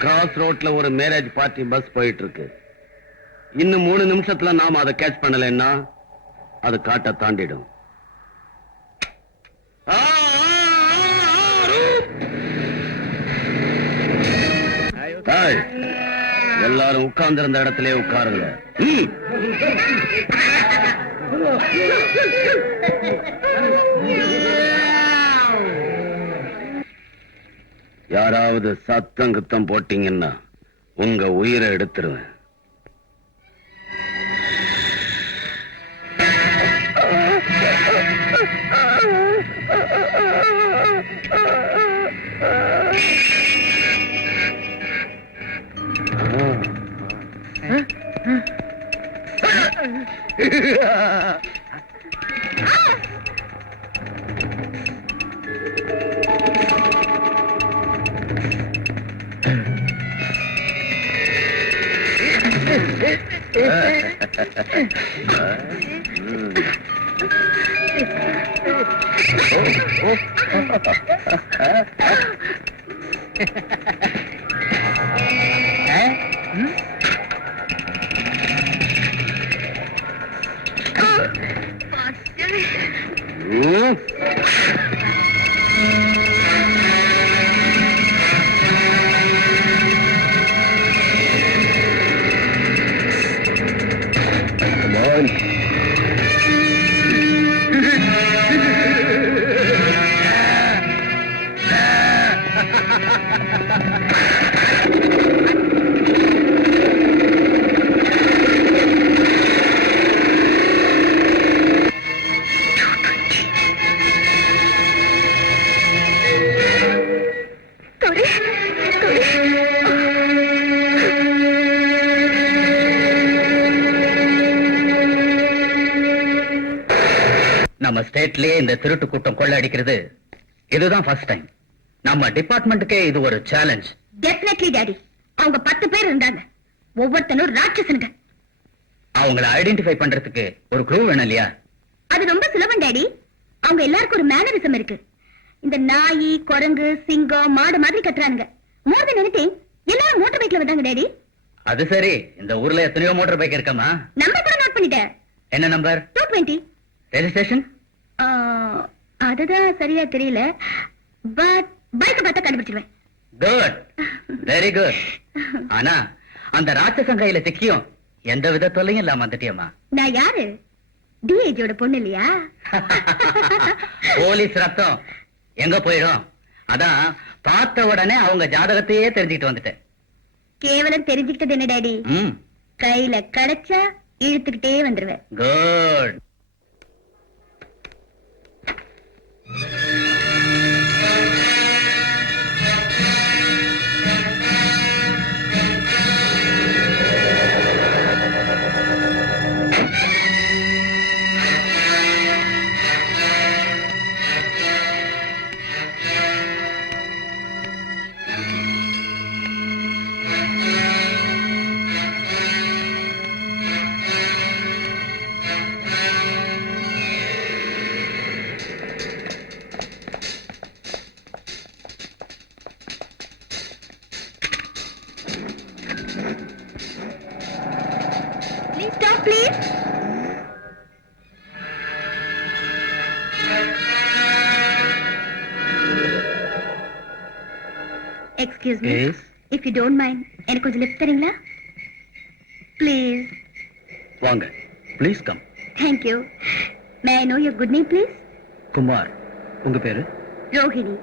Cross ரோட்ல ஒரு marriage party bus போயிட்டு இருக்கு. இன்னும் 3 நிமிஷத்துல நாம அதை கேட்ச் பண்ணலைன்னா அது காட்ட தாண்டிடும். எல்லாரும் உட்கார்ந்து இருந்த இடத்திலே உட்காருங்க. யாராவது சத்தம் குத்தம் போட்டீங்கன்னா உங்க உயிரை எடுத்துருவேன். நம்ம ஸ்டேட்லயே இந்த திருட்டு கூட்டம் கொள்ள அடிக்கிறது இதுதான் ஃபர்ஸ்ட் டைம். நம்ம டிபார்ட்மெண்ட்டுக்கே இது ஒரு சேலஞ்ச். Definitely daddy. அவங்க 10 பேர் இருந்தாங்க. ஒவ்வொருத்தனும் ராட்சசனுங்க. அவங்கள ஐடென்டிஃபை பண்றதுக்கு ஒரு க்ளூ வேணும் இல்லையா? அது ரொம்ப சுலபம் டாடி. அவங்க எல்லாருக்கும் ஒரு மேனரிசம் இருக்கு. இந்த நாய், குரங்கு, சிங்கம், மாடு மாதிரி கத்துறானுங்க. மோர் தென் எனிதிங் எல்லாரும் மோட்டார் பைக்ல வந்தாங்க டாடி. அது சரி. இந்த ஊர்ல எத்தனையோ மோட்டார் பைக் இருக்காமா? நம்பர் கூட நோட் பண்ணிட்டேன். என்ன நம்பர்? 220. ரெஜிஸ்ட்ரேஷன்? அதுதான் சரியா தெரியல. பட் பைக் பார்த்தா கண்டுபிடிச்சிடுவேன். Good, very good. ஆனா அந்த ராட்சசன் கையில சிக்கியும் எந்த வித தொல்லையும் இல்லாம வந்துட்டியம்மா. நான் யாரு? டிஏஜியோட பொண்ணு இல்லையா? போலீஸ் ரத்தம் எங்க போயிடும். அதான் பார்த்த உடனே அவங்க ஜாதகத்தையே தெரிஞ்சுக்கிட்டு வந்துட்டேன். கேவலம் தெரிஞ்சுக்கிட்டது என்ன டாடி? கையில கிடைச்சா இழுத்துக்கிட்டே வந்துருவேன். Good. Stop, please. Excuse me Yes. If you don't mind எனக்கு கொஞ்சம் லிஃப்ட் தரீங்களா ப்ளீஸ் வாங்க, please come. Thank you May I know your good name please Kumar, உங்க பேரு? ரோஹிணி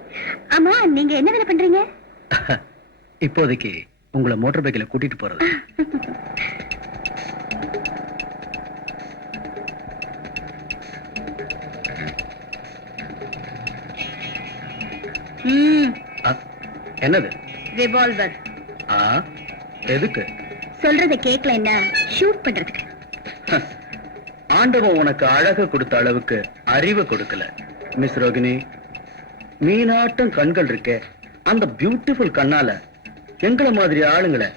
ஆமா நீங்க என்ன வேலை பண்றீங்க இப்போதைக்கு உங்களை மோட்டார் பைக்கில் கூட்டிட்டு போறது. என்னது? ரிவால்வர் ஆ, எதுக்கு? சொல்றத கேட்கல என்ன ஷூட் பண்றதுக்கு ஆண்டவன் உனக்கு அழகு கொடுத்த அளவுக்கு அறிவு கொடுக்கல மிஸ் ரோகிணி. மீனாட்டம் கண்கள் இருக்கே, அந்த பியூட்டிஃபுல் கண்ணால எங்கள மாதிரி ஆளுங்களை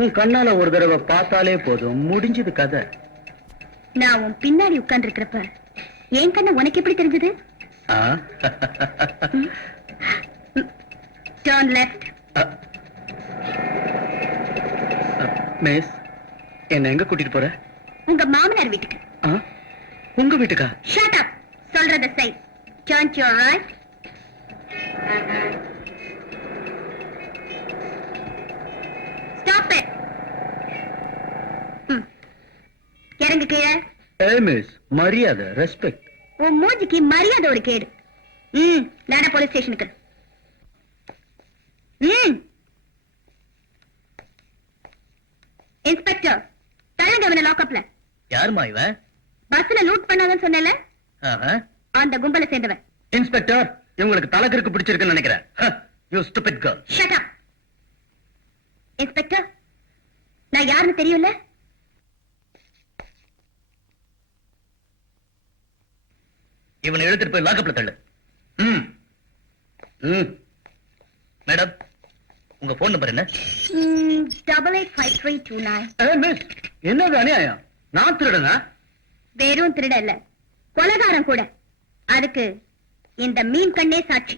உன் கண்ணால ஒரு தடவை பார்த்தாலே போதும், முடிஞ்சது கதை. நான் உன் பின்னாடி உட்கார்ந்து இருக்கிறப்ப என் கண்ண உனக்கு எப்படி தெரிஞ்சது ஆ? டர்ன் லெஃப்ட் மிஸ், என்ன எங்க கூட்டிட்டு போற? உங்க மாமனார் வீட்டுக்கு ஆ? உங்க வீட்டுக்கா? ஷட் அப் சொல்றத செய் turn to your right stop it இறங்கு கீழே ஏ மிஸ், மரியாதை, ரெஸ்பெக்ட். உன் மூஞ்சிக்கு மரியாதை ஒரு கேடு நாட போலீஸ் ஸ்டேஷனுக்கு இன்ஸ்பெக்டர் தள்ளுங்க அவனை லாக்அப்ல யாருமா இவன்? பஸ்ல லூட் பண்ணாங்கன்னு சொன்னல ஆஹா. அந்த கும்பலை சேர்ந்தவன் இன்ஸ்பெக்டர், இவங்களுக்கு தலைக்கிற்கு பிடிச்சிருக்குன்னு நினைக்கிறேன். You stupid girl. Shut up inspector நான் யாருன்னு தெரியும்ல இவனை எடுத்துட்டு போய் லாக்கப்ல தள்ளு. ம். ம். மேடம், உங்க போன் நம்பர் என்ன? 885329 மிஸ், என்னது அநியாயம்? நான் திருடனா? வெறும் திருட இல்ல கொலகாரம் கூட அதுக்கு இந்த மீன் கண்ணே சாட்சி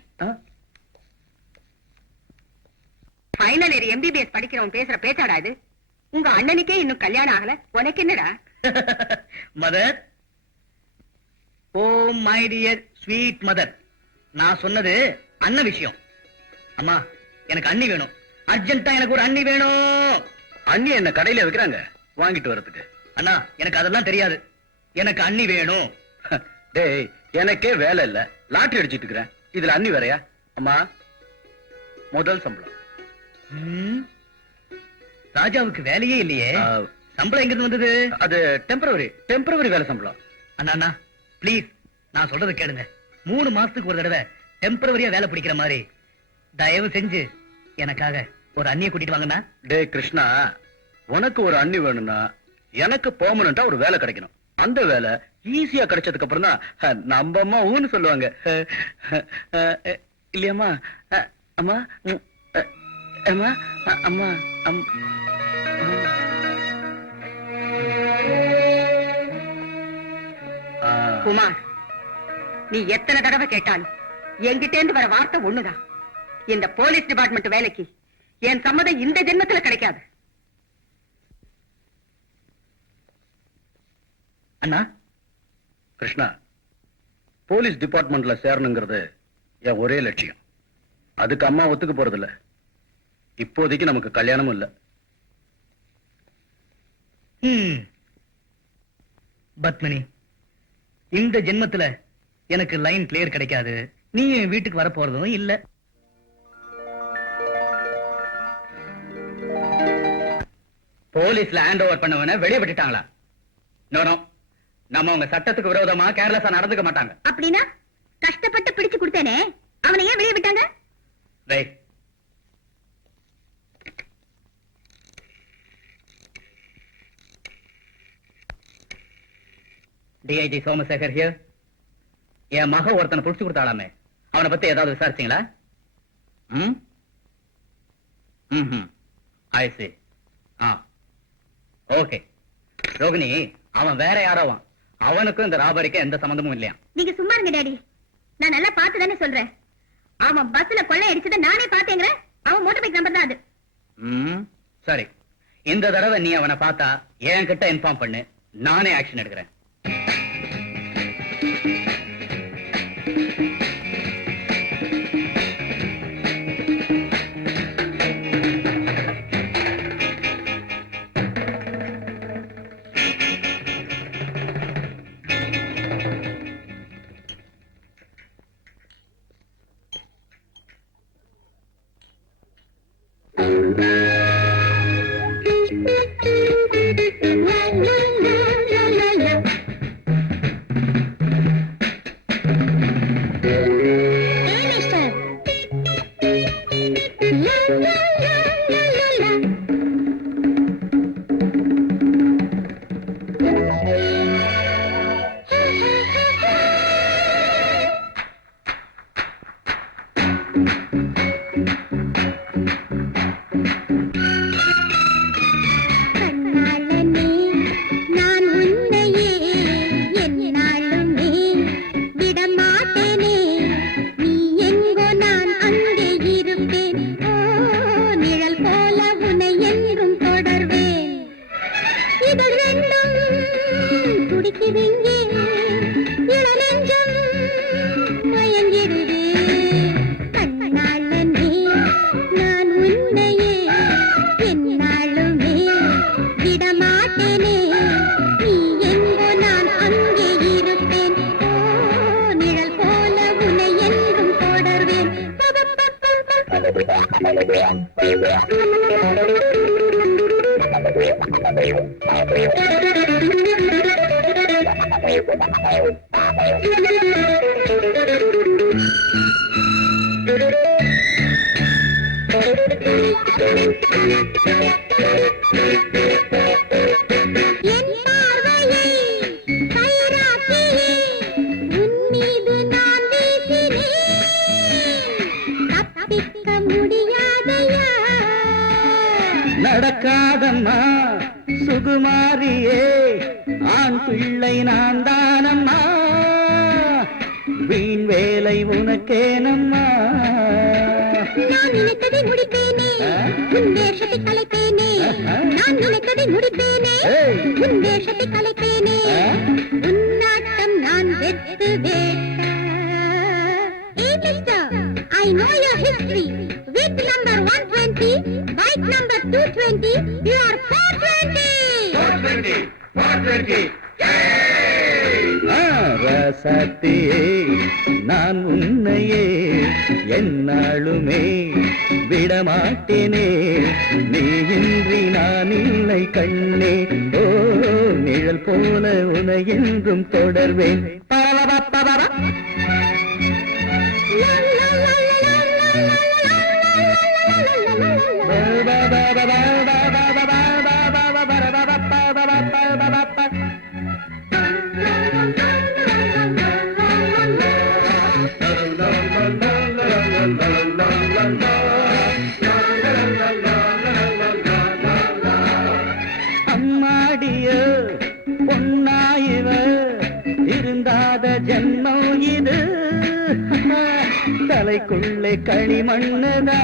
ஃபைனல் இயர் எம்பிபிஎஸ் படிக்கிறவன் பேசுற பேச்சாடா இது உங்க அண்ணனுக்கே இன்னும் கல்யாணம் ஆகல உனக்கு என்னடா mother, oh my dear sweet mother, நான் சொன்னது அண்ணன் விஷயம். அம்மா, எனக்கு அண்ணி வேணும், அர்ஜென்ட்டா எனக்கு ஒரு அண்ணி வேணும். அண்ணி என்ன கடையில வைக்கிறாங்க வாங்கிட்டு வரதுக்கு? அண்ணா, எனக்கு அதெல்லாம் தெரியாது, எனக்கு அண்ணி வேணும். டேய், எனக்கே வேலை இல்ல, லாட்டரி அடிச்சிட்டு இருக்கிறேன், இதுல அண்ணி வேறையா? அம்மா, முதல் சம்பளம். ராஜாவுக்கு வேலையே இல்லையே, சம்பளம் எங்க வந்தது? அது டெம்பரவரி வேலை சம்பளம். அண்ணா ப்ளீஸ், நான் சொல்றது கேளுங்க. 3 மாசத்துக்கு ஒரு தடவை டெம்பரவரியா வேலை பிடிக்கிற மாதிரி தயவு செஞ்சு எனக்காக ஒரு அண்ணியை கூட்டிட்டு வாங்கண்ணா. டே கிருஷ்ணா, உனக்கு ஒரு அண்ணி வேணும்னா எனக்கு பெர்மனண்டா ஒரு வேலை கிடைக்கணும். அந்த வேலை ஈஸியா கிடைச்சதுக்கு அப்புறம் தான் நம்ம அம்மா ஊன்னு சொல்லுவாங்க. இல்லையம்மா? அம்மா, அம்மா, அம்மா, குமார், நீ எத்தனை தடவை கேட்டாலும் என்கிட்ட இருந்து வர வார்த்தை ஒண்ணுதான். இந்த போலீஸ் டிபார்ட்மெண்ட் வேலைக்கு என் சம்மதம் இந்த ஜென்மத்துல கிடைக்காது. அண்ணா, கிருஷ்ணா, போலீஸ் டிபார்ட்மெண்ட்ல சேரணுங்கிறது என் ஒரே லட்சியம். அதுக்கு அம்மா ஒத்துக்க போறதில்ல. இப்போதைக்கு நமக்கு கல்யாணமும் இல்ல. பத்மினி, இந்த ஜென்மத்துல எனக்கு லைன் கிளியர் கிடைக்காது. நீ என் வீட்டுக்கு வர போறதும் இல்ல. போலீஸ்ல ஹேண்ட் ஓவர் பண்ணவன வெளியே விட்டுட்டாங்களா? நோ, நம்ம உங்க சட்டத்துக்கு விரோதமா கேர்லெஸ்ஸா நடந்துக்க மாட்டாங்க. அப்படின்னா கஷ்டப்பட்டு பிடிச்சு கொடுத்தேனே, அவனை ஏன் வெளியே விட்டாங்க? DIG Somasekhar here. என் மக ஒருத்தனை புடிச்சு கொடுத்தாளாமே, அவனை பத்தி ஏதாவது விசாரிச்சீங்களா? ஐ see. ஓகே ரோகிணி, அவன் வேற யாரோவான். அவனுக்கும் இந்த ராபரிக்கும் எந்த சம்பந்தமும் இல்லையா? நீங்க சும்மா இருங்க டாடி, நான் நல்லா பார்த்து தானே சொல்றேன். அவன் பஸ்ல கொள்ளை அடிச்சத நானே பார்த்தேங்கிற, அவன் மோட்டார் பைக் நம்பர் தான் அது. சரி, இந்த தடவை நீ அவனை பார்த்தா என்கிட்ட இன்ஃபார்ம் பண்ணு, நானே ஆக்ஷன் எடுக்கிறேன். என் பார்வையை கைராக்கியே உன் மீது நான் வீசினேன். தப்பிக்க முடியாதையா நடக்காதம்மா சுகுமாரியே, ஆண் பிள்ளை நான் தானம்மா, வீண் வேலை உனக்கேனம்மா. நான் நினைத்ததை முடிப்பேனே, உன் வேஷத்தை கலைப்பேனே. நான் நினைத்ததை முடிப்பேனே, உன் வேஷத்தை கலைப்பேனே. உன்னாட்டம் நான் வெத்துவேன். Hey mister, I know your history. With number 120, bike number 220, you are 420. 420, 420. ராசாத்தியே நான் உன்னையே என்னாலுமே விடமாட்டேனே, நீ இன்றி நான் இல்லை கண்ணே. ஓ நிழல் போல உனை என்றும் தொடர்வேன். அம்மாடிய பொன்னாயிவ இருந்தாத ஜென்மம் இது, தலைக்குள்ளே களிமண்ணுதா.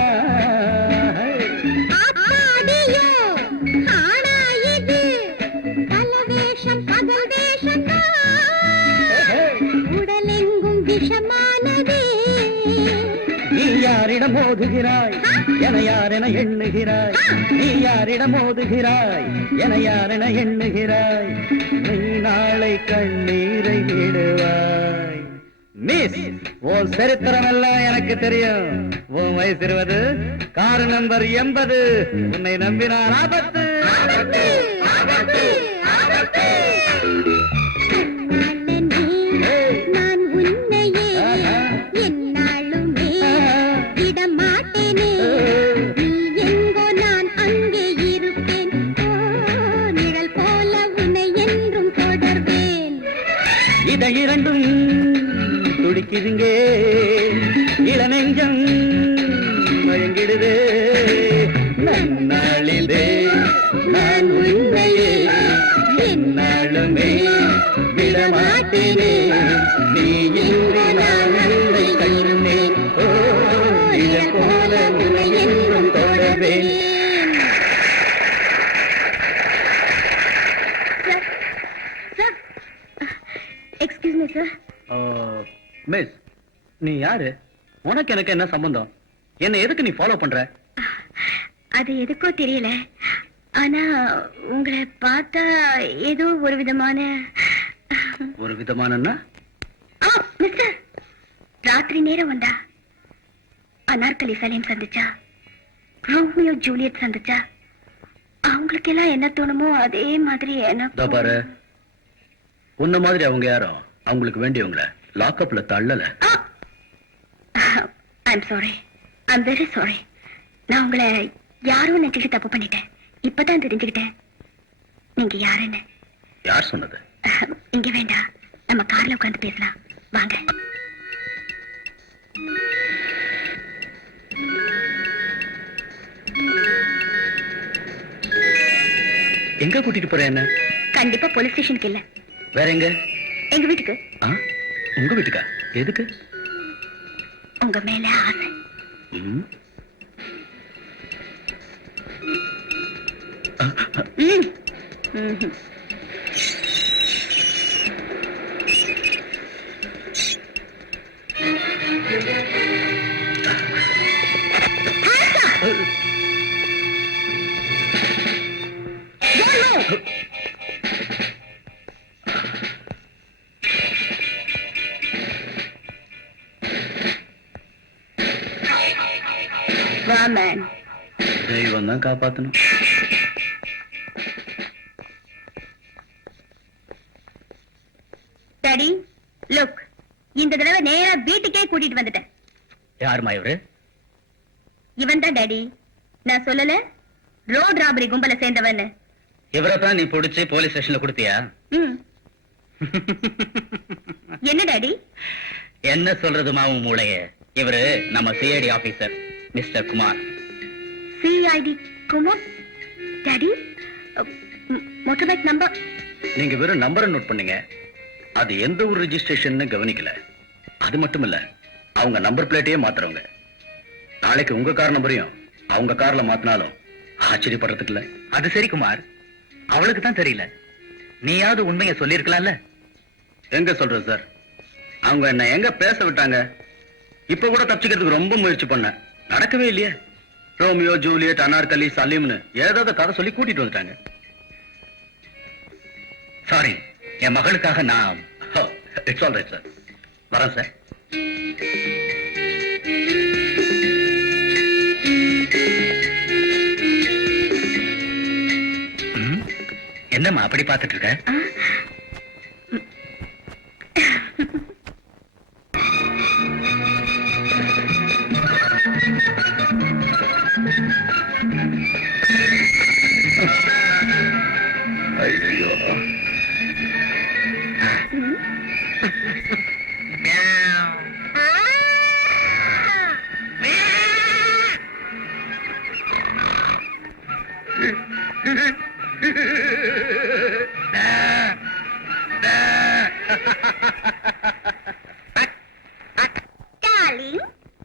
ஆத்தாடியோ ஆனாயிது பலவேஷம் பகல் வேஷம்தான். உடலெங்கும் விஷமானதே. நீ யாரிடம் மோதுகிறாய் என யாரென எண்ணுகிறாய், நீ யாரிடம் மோதுகிறாய் என யாரென எண்ணுகிறாய், நீ நாளை கண்ணீரை விடுவாய். மிஸ், உன் சரித்திரம் எல்லாம் எனக்கு தெரியும். உன் வயசு 20, கார் நம்பர் 80, உன்னை நம்பினார் ஆபத்து. ஆபத்து, ஆபத்து, ஆபத்து. நான் உன்னையே என்னாலுமே விடமாட்டேனே. நீ எங்கோ நான் அங்கே இருப்பேன். ஓ நிழல் போல உன்னை என்றும் தொடர்வேன். இதை இரண்டும் துடிக்குதுங்கே, இளநெஞ்சம் மயங்கிடுதே. நன்னாளிலே நான் உன்னையே என்னாலுமே விடமாட்டேனே, நீ இன்றி நான் இல்லை கண்ணே. ஓ நிழல் போல உன்னை என்றும் தொடர்வேன். Sir, excuse me sir. Miss, நீ யாரு? உனக்கு எனக்கு என்ன சம்பந்தம்? என்ன எதுக்கு நீ ஃபாலோ பண்ற? அது எதுக்கோ தெரியல, ஆனா உங்களை பார்த்தா ஏதோ ஒரு விதமான மிஸ்டர், ராத்திரி நேரம் வந்தா அனார்கலி சலீம் சந்திச்சா, ரோமியோ ஜூலியட் சந்திச்சா, அவங்களுக்கு எல்லாம் என்ன தோணுமோ அதே மாதிரி எனக்கு. பாரு, உன்ன மாதிரி அவங்க யாரும் அவங்களுக்கு வேண்டியவங்கள லாக்அப்ல தள்ளல. I'm sorry, I'm very sorry. நான் உங்களை யாரோ நினைச்சுட்டு தப்பு பண்ணிட்டேன். இப்பதான் தெரிஞ்சுக்கிட்டேன் நீங்க யாருன்னு. யார் சொன்னது? இங்க வேண்டாம், நம்ம கார்ல உட்கார்ந்து பேசலாம் வாங்க. எங்க கூட்டிட்டு போற? என்ன? கண்டிப்பா போலீஸ் ஸ்டேஷனுக்கு இல்ல. வேற எங்க? எங்க வீட்டுக்கு. உங்க வீட்டுக்கா? எதுக்கு? உங்க மேல ஆசை. Man. தான் காப்பாத்தணும். டாடி லுக், இந்த தடவை நேரா வீட்டுக்கே கூட்டிட்டு வந்துட்டேன். யாருமா இவரு? இவன் தான் டாடி. நான் சொல்லல ரோட் ராபரி கும்பல சேர்ந்தவன்னு. இவரை தான் நீ பிடிச்சு போலீஸ் ஸ்டேஷன்ல கொடுத்தியா? ம். என்ன டாடி? என்ன சொல்றது மாவும் மூளைய? இவரு நம்ம CID officer mister Kumar. CID Kumar? Daddy motor bike number? நீங்க வெறும் நம்பரை நோட் பண்ணீங்க, அது எந்த ஒரு ரெஜிஸ்ட்ரேஷன் கவனிக்கல. அது மட்டும் இல்ல, அவங்க நம்பர் பிளேட்டையே மாத்துறவங்க. நாளைக்கு உங்க கார் நம்பரையும் அவங்க கார்ல மாத்தினாலும் ஆச்சரியப்படுறதுக்கு இல்ல. அது சரி குமார், அவளுக்கு தான் தெரியல. நீயாவது உண்மையை சொல்லிருக்கலாம்ல. எங்க சொல்றது சார், அவங்க என்ன எங்க பேச விட்டாங்க? இப்ப கூட தப்பிச்சுக்கிறதுக்கு ரொம்ப முயற்சி பண்ணேன், நடக்கவே இல்லையே. ரோமியோ ஜூலியட், அனார்கலி, சலீம்னு ஏதாவது கதை சொல்லி கூட்டிட்டு வந்துட்டாங்க. சாரி, என் மகளுக்காக நான். It's all right sir. வரேன் சார். என்னம்மா அப்படி பார்த்துட்டு இருக்க? ஐயோ,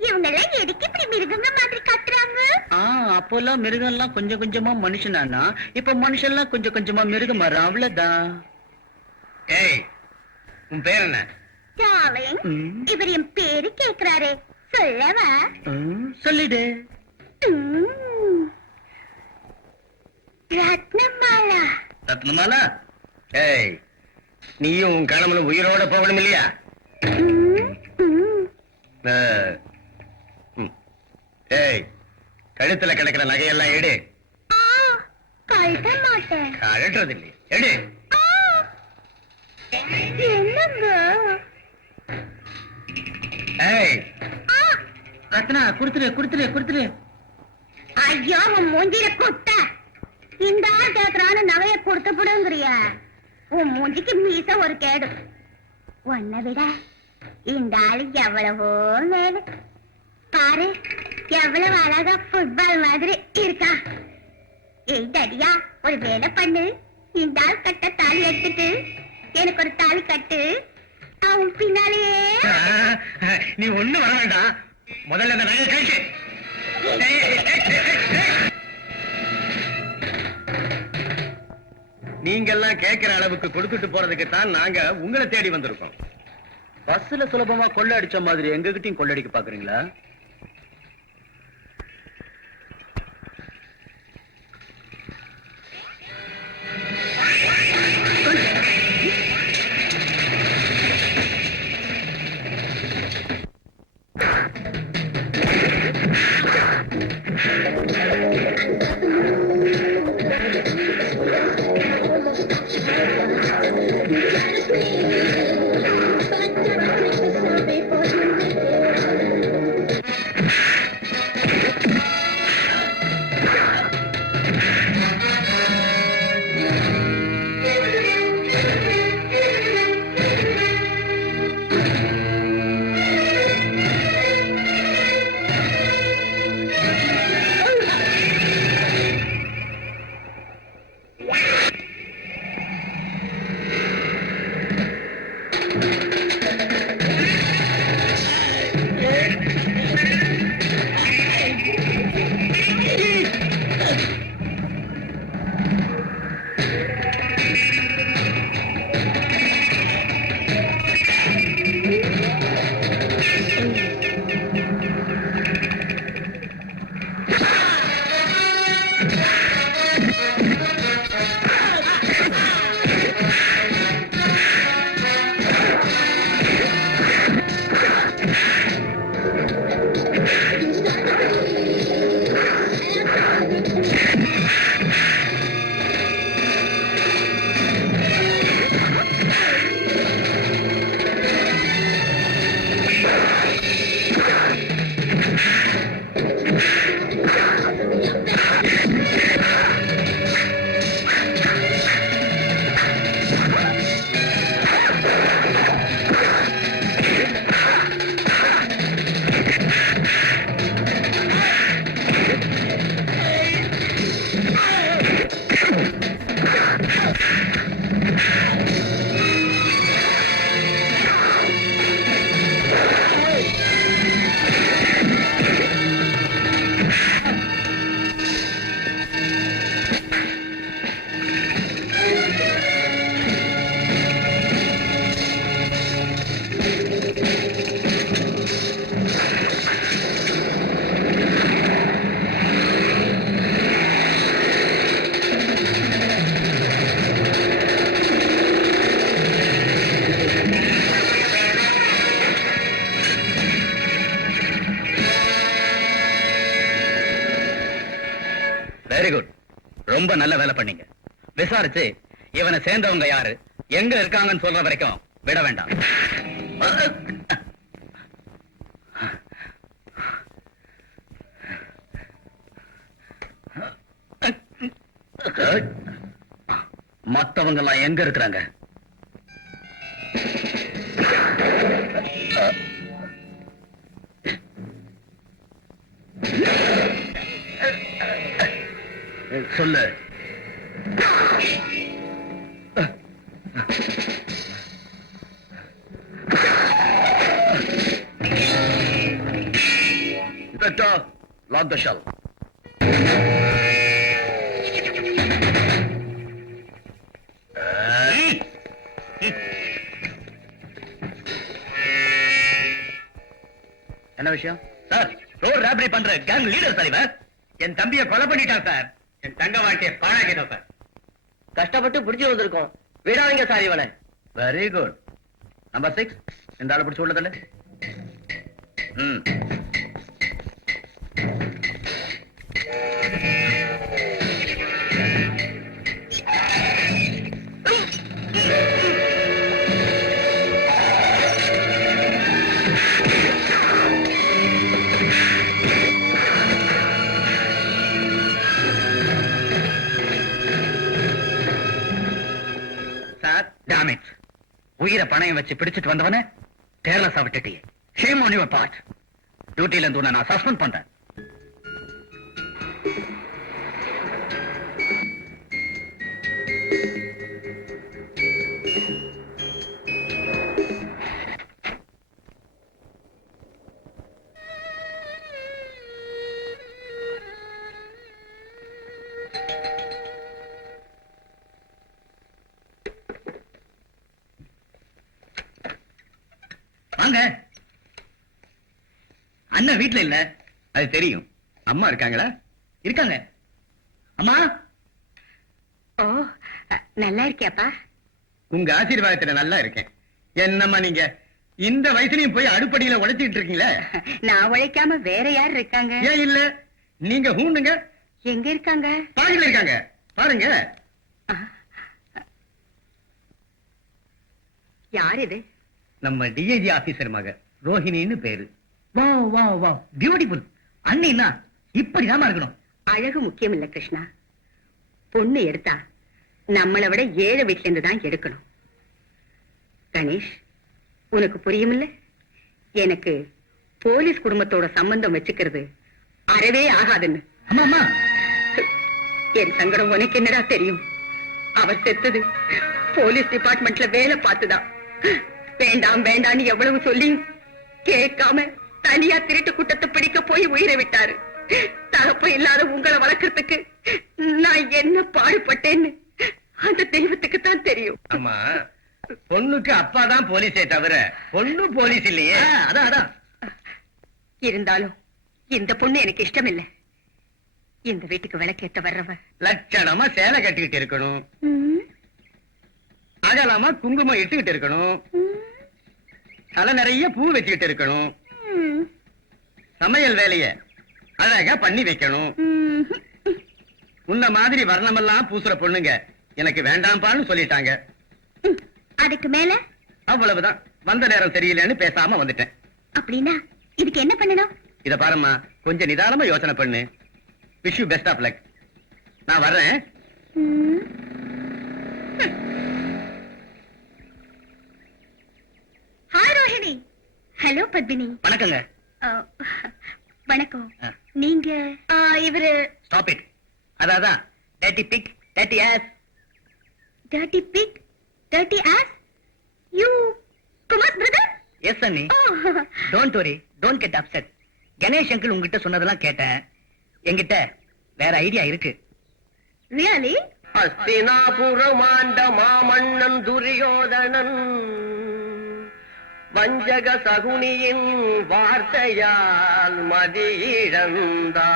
இவங்கெல்லாம் எதுக்கு இப்படி மிருகங்க மாதிரி கத்துறாங்க? அப்போல்லாம் மிருகம் எல்லாம் கொஞ்சம் கொஞ்சமா மனுஷனானா, இப்ப மனுஷன் எல்லாம் கொஞ்சம் கொஞ்சமா மிருகம் வர, அவ்வளவுதான். ஏய், உன் பேர் என்ன? டார்லிங், இவர் என் பேரு கேக்குறாரே, சொல்லவா? சொல்லிடு. ரத்னமாலா. ரத்னமாலா? ஏய், நீயும் உன் கணவனும் உயிரோட போகணும் இல்லையா? ஏய், கழுத்துல கிடக்கிற நகையெல்லாம் எடு. கழட்ட மாட்டேன். கழட்டுறது இல்லையே, எடு. என்னங்க? ஏய், ரத்னா, குடுத்துரு. ஐயோ, உன் மூஞ்சில குத்த. இந்த ஆள் கேக்குறான்னு நகைய கொடுத்து போடுங்கிறியா? உன் மூஞ்சிக்கு மீச ஒரு கேடு. உன்னை விட இந்த ஆளு எவ்வளவோ மேல. பாரு, எவ்வளவு அழகா ஃபுட்பால் மாதிரி இருக்கா. ஏய் தடியா, ஒரு வேலை பண்ணு. இந்த ஆள் கட்ட தாலி எடுத்துட்டு எனக்கு ஒரு தாலி கட்டு. அவன் பின்னாலேயே. நீ ஒண்ணு வர வேண்டாம், முதல்ல அந்த நகையை கழிச்சு. நீங்கெல்லாம் கேட்கிற அளவுக்கு கொடுத்துட்டு போறதுக்கு தான் நாங்க உங்களை தேடி வந்திருக்கோம். பஸ்ல சுலபமா கொள்ளை அடிச்ச மாதிரி எங்ககிட்டயும் கொள்ளடிக்க பாக்குறீங்களா? ரொம்ப நல்ல வேலை பண்ணீங்க. விசாரிச்சு இவனை சேர்ந்தவங்க யாரு, எங்க இருக்காங்கன்னு சொல்ற வரைக்கும் விட வேண்டாம். மத்தவங்க எல்லாம் எங்க இருக்கிறாங்க? சொல்லு. Lock the shell. என்ன விஷயம் சார்? ரோட் ராபரி பண்ற கேங் லீடர் சார் இவன். என் தம்பியை கொலை பண்ணிட்டான் சார். என் தங்க வாழ்க்கையை பாழாக்கிட்டான் சார். கஷ்டப்பட்டு பிடிச்சு வந்திருக்கோம், விடாதீங்க சார் இவனை. Very good. நம்பர் 6 இந்த ஆளை பிடிச்சு உள்ளதில்ல. உயிரை பணையம் வச்சு பிடிச்சிட்டு வந்தவன கேர்லஸா விட்டுட்டியே. Shame on your part. டியூட்டில இருந்து உன்னை நான் சஸ்பெண்ட் பண்றேன். வாங்க. அண்ணா வீட்டுல இல்ல. அது தெரியும். அம்மா இருக்காங்களா? இருக்காங்க. அம்மா. ஓ, நல்லா இருக்கியாப்பா? உங்க ஆசீர்வாதத்துல நல்லா இருக்கேன். என்னம்மா நீங்க இந்த வயசுலயும் போய் அடுப்படியில உழைச்சிட்டு இருக்கீங்களே? நான் உழைக்காம வேற யார் இருக்காங்க? ஏன் இல்ல? நீங்க ஹூண்டுங்க. எங்க இருக்காங்க? பாக்கல இருக்காங்க பாருங்க. யார் இது? நம்ம டிஐஜி ஆபீசர் மக ரோஹிணின்னு பேரு. வா வா வா, பியூட்டிஃபுல். அண்ணின்னா இப்படிதான் இருக்கணும். அழகு முக்கியம் இல்ல கிருஷ்ணா. பொண்ணு எடுத்தா நம்மளை விட ஏழை வீட்டுல இருந்து தான் எடுக்கணும். கணேஷ், உனக்கு புரியுமில்ல? எனக்கு போலீஸ் குடும்பத்தோட சம்பந்தம் வச்சுக்கிறது அறவே ஆகாதுன்னு. அம்மா அம்மா, என் சங்கடம் உனக்கு என்னடா தெரியும்? அவர் செத்தது போலீஸ் டிபார்ட்மெண்ட்ல வேலை பார்த்துதான். வேண்டாம் வேண்டான்னு எவ்வளவு சொல்லி கேட்காம தனியா திருட்டு கூட்டத்தை பிடிக்க போய் உயிரை விட்டாரு. தகப்ப இல்லாத உங்களை வளர்க்கறதுக்கு நான் என்ன பாடுபட்டேன்னு அந்த தெய்வத்துக்கு தான் தெரியும். ஆமா, பொண்ணுக்கு அப்பா தான் போலீஸே தவிர பொண்ணு போலீஸ் இல்லையே. அதான் அதான். இருந்தாலும் இந்த பொண்ணு எனக்கு இஷ்டம் இல்லை. இந்த வீட்டுக்கு விளக்கேத்த வர்றவ லட்சணமா சேலை கட்டிக்கிட்டு இருக்கணும், அகலமா குங்குமம் இட்டுக்கிட்டு இருக்கணும், தலை நிறைய பூ வச்சுக்கிட்டு இருக்கணும், சமையல் வேலைய அழகா பண்ணி வைக்கணும். உன்ன மாதிரி வர்ணமெல்லாம் பூசுற பொண்ணுங்க எனக்கு வேண்டாம்பான்னு சொல்லிட்டாங்க. அதுக்கு மேல அவ்வளவுதான். வந்த நேரம் சரியில்லைன்னு பேசாம வந்துட்டேன். அப்படின்னா இதுக்கு என்ன பண்ணணும்? இத பாரும்மா, கொஞ்சம் நிதானமா யோசனை பண்ணு. Wish you best of luck. நான் வர்றேன். ஹாய் ரோஹிணி. ஹலோ பத்மினி. வணக்கங்க. வணக்கம். நீங்க இவரு? Stop it. அதான் டேட்டி big டேட்டி as. Dirty big dirty as. You Kumar brother? S அண்ணி. Don't worry, don't get upset. Ganesh uncle உங்ககிட்ட சொன்னதெல்லாம் கேட்டேன். என்கிட்ட வேற ஐடியா இருக்கு. ரியலி? ஹஸ்தினாபுரம் ஆண்ட மாமன்னன் துரியோதனன் வஞ்சக சகுனியின் வார்த்தையால் மதியிழந்தான்.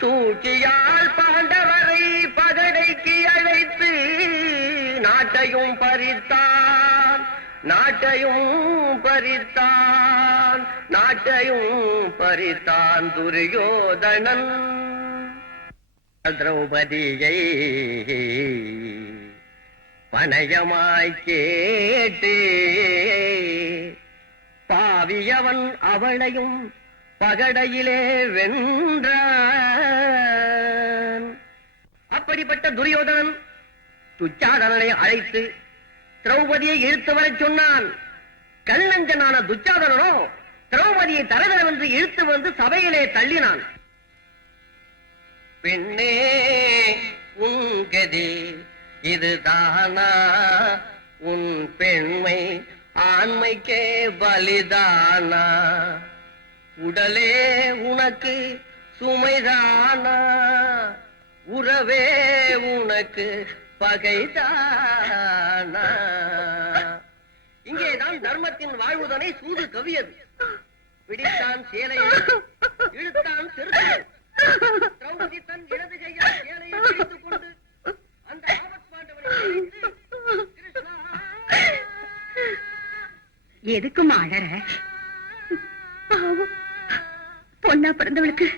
சூழ்ச்சியால் பாண்டவரை பகடைக்கு அழைத்து நாட்டையும் பறித்தான், நாட்டையும் பறித்தான், நாட்டையும் பறித்தான் துரியோதனன். திரௌபதியை பனயமாய் கேட்டு பாவியவன் அவளையும் பகடையிலே வென்றான். அப்படிப்பட்ட துரியோதனன் துச்சாதனனை அழைத்து திரௌபதியை இழுத்து வரச் சொன்னான். கல்லஞ்சனான துச்சாதனனோ திரௌபதியை தரதரவென்று இழுத்து வந்து சபையிலே தள்ளினான். பெண்ணே உன் கதி இதுதானா, உன் பெண்மை ஆண்மைக்கே பலிதானா, உடலே உனக்கு சுமைதானா, உறவே உனக்கு பகைதானா. இங்கேதான் தர்மத்தின் வாழ்வுதனை சூது கவியது. பிடித்தான் சேலையை, இழுத்தான் செருப்பை. திரௌபதி தன் இடது கையால் சேலையை பிடித்துக் கொண்டு அந்த ஆபத் பாண்டவனை அழைத்து, கிருஷ்ணா. எதுக்குமா அழற? பொண்ணா பிறந்தவளுக்கு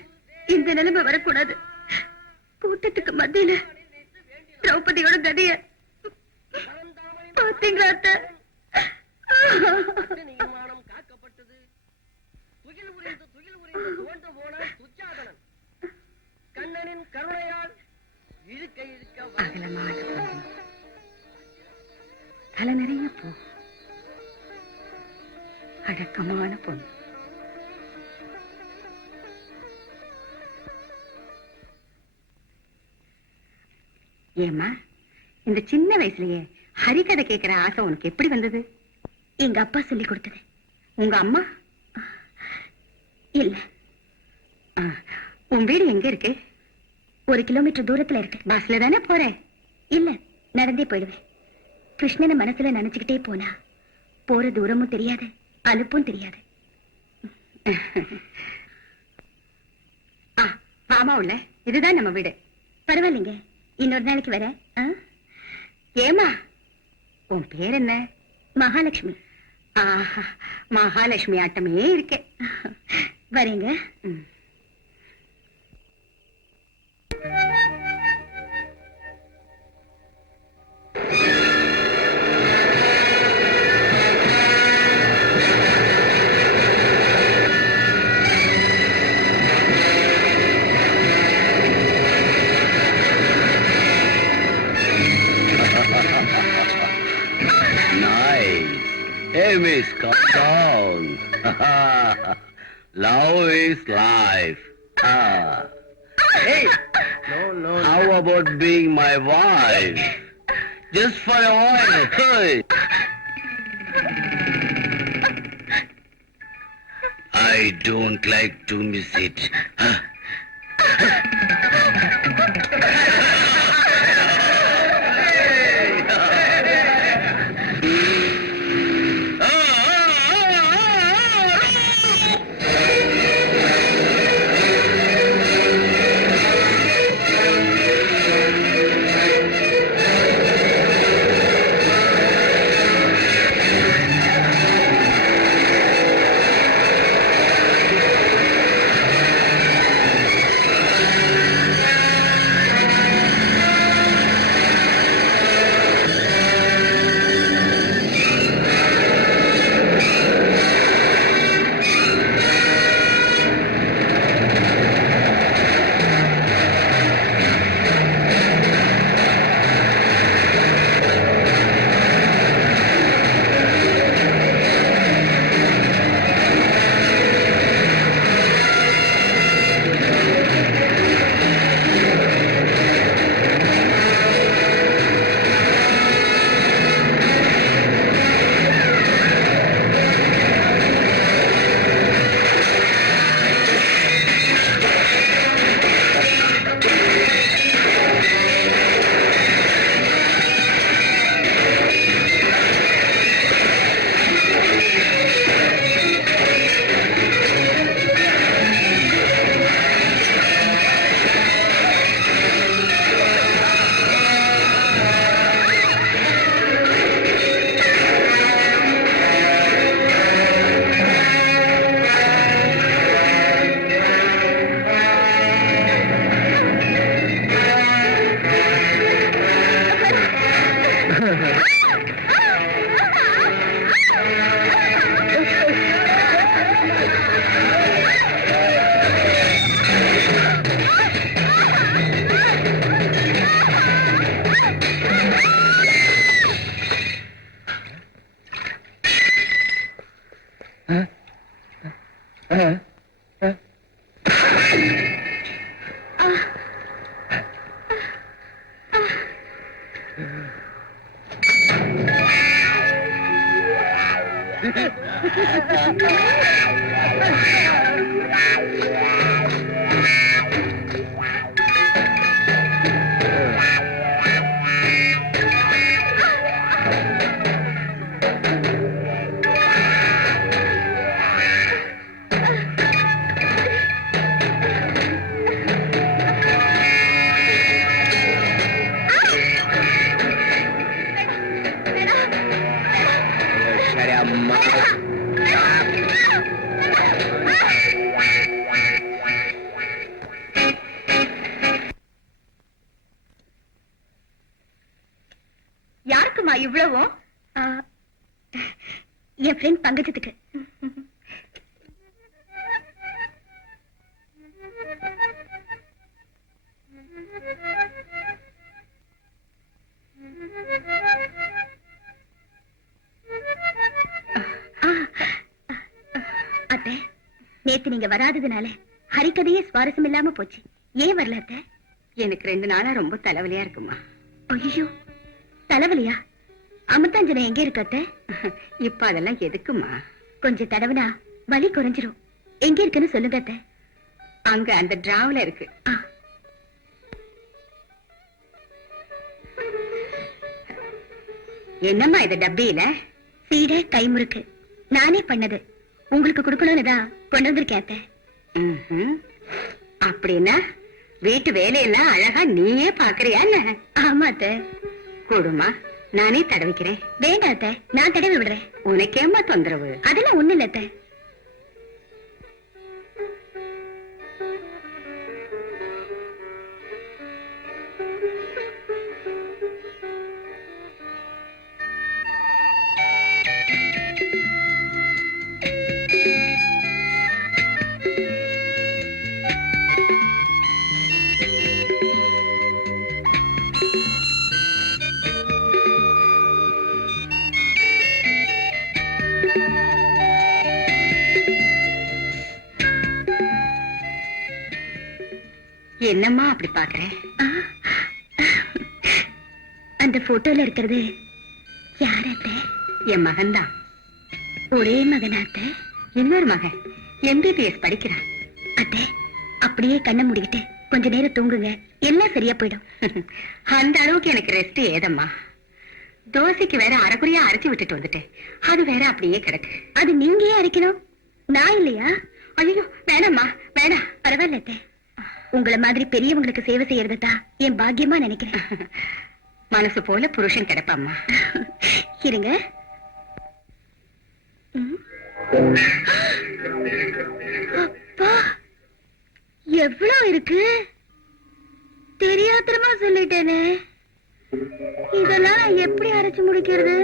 இந்த நிலைமை வரக்கூடாது. கூட்டத்துக்கு மத்தியில திரௌபதியோட கதிய பாத்தீங்களா அத்தை? நியமானம் காக்கப்பட்டது. துகில் உரிந்து துவண்டு போனான் துச்சாதனன். கண்ணனின் கருணையால் இழுக்க இழுக்க தலை நிறைய போ. அடக்கமான பொண்ணு. ஏமா இந்த சின்ன வயசுலயே ஹரிகதை கேட்கிற ஆசை உனக்கு எப்படி வந்தது? எங்க அப்பா சொல்லி கொடுத்தது. உங்க அம்மா? இல்ல. உன் வீடு எங்க இருக்கு? 1 கிலோமீட்டர் தூரத்துல இருக்கு. பஸ்ல தானே போறேன்? இல்ல, நடந்தே போயிடுவேன். கிருஷ்ணனை மனசுல நினைச்சுக்கிட்டே போனா போற தூரமும் தெரியாது, அலுப்பும் தெரியாது. ஆமா உள்ள இதுதான் நம்ம வீடு. பரவாயில்லைங்க, இன்னொரு நாளைக்கு வரேன். ஏமா உன் பேர் என்ன? மகாலட்சுமி. மகாலட்சுமி ஆட்டமே இருக்கேன். வரேங்க. Hey, miss, calm down. Love is life. Hey, no. how about being my wife? Just for a while. Hey. I don't like to miss it. சரி அம்மா. யாருக்குமா இவ்வளவோ? என் ஃப்ரெண்ட் பங்கஜத்துக்கு. அத்தை, நேத்து நீங்க வராததுனால ஹரிக்கதையே சுவாரஸ்யம் இல்லாம போச்சு. ஏன் வரல அத்தை? எனக்கு 2 நாளா ரொம்ப தலைவலியா இருக்குமா. ஐயோ, தலைவலியா? அமிர்தாஞ்சனை எங்க இருக்கு அத்தை? இப்ப அதெல்லாம் எதுக்குமா? கொஞ்சம் தடவுனா வலி குறைஞ்சிரும். எங்க இருக்குன்னு சொல்லுங்க அத்தை. அங்க அந்த டிராவ்ல இருக்கு. என்னம்மா இது டப்பியில? சீடை கைமுறுக்கு நானே பண்ணது. உங்களுக்கு கொடுக்கணும்னு தான் கொண்டு வந்திருக்கேன் அத்தை. அப்படின்னா வீட்டு வேலையெல்லாம் அழகா நீயே பாக்குறியா? ஆமா அத்தை. கொடுமா, நானே தடவிக்கிறேன். வேண்டாம் அத்தை, நான் தடவி விடுறேன். உனக்கேம்மா தொந்தரவு? அதெல்லாம் ஒண்ணு இல்ல அத்தை. என்னம்மா அப்படி பாக்குறேன்? அந்த போட்டோல இருக்கிறது யார் அத்தை? என் மகன்தான். ஒரே மகனாத்த? இன்னொரு மகன் MBBS படிக்கிறான். அத்தை, அப்படியே கண்ணை மூடிக்கிட்டு கொஞ்ச நேரம் தூங்குங்க, எல்லாம் சரியா போயிடும். அந்த அளவுக்கு எனக்கு ரெஸ்ட் ஏதம்மா. தோசைக்கு வேற அரைக்குறையா அரைச்சு விட்டுட்டு வந்துட்டேன். அது வேற அப்படியே கிடக்கு. அது நீங்க ஏன் அரைக்கணும், நான் இல்லையா? ஐயோ வேணாம்மா, வேணாம். பரவாயில்ல அத்தை, உங்களை மாதிரி பெரியவங்களுக்கு சேவை செய்யறதுதான் என் பாக்கியமா நினைக்கிறேன். மனசு போல புருஷன் கிடைப்பாம்மா. இருங்க. அப்பா, எவ்வளவு இருக்கு? தெரியாதமா சொல்லிட்டேனே. இதெல்லாம் எப்படி அரைச்சு முடிக்கிறது?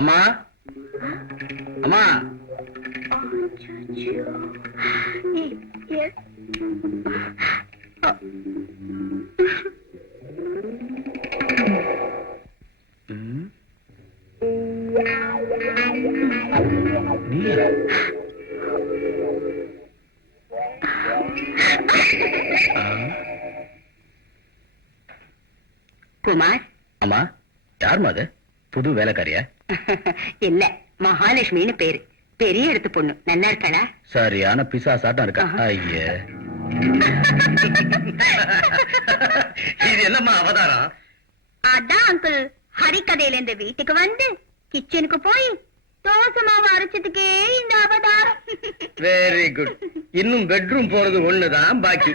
அம்மா, அம்மா. குமார். அம்மா, யாருமா அது? புது வேலைக்காரியா? இல்ல, மகாலட்சுமின்னு பேரு. பெரிய இடத்து பொண்ணு. நல்லா இருக்காளா? சரியான பிசா சாட்டம் இருக்கா? ஐயே, இது என்னம்மா அவதாரம்? அதான் அங்கிள், ஹரிக்கதையில இந்த வீட்டுக்கு வந்து கிச்சனுக்கு போய் தோசை மாவு அரைச்சதுக்கே இந்த அவதாரம். Very good. இன்னும் பெட்ரூம் போறது ஒண்ணுதான் பாக்கி.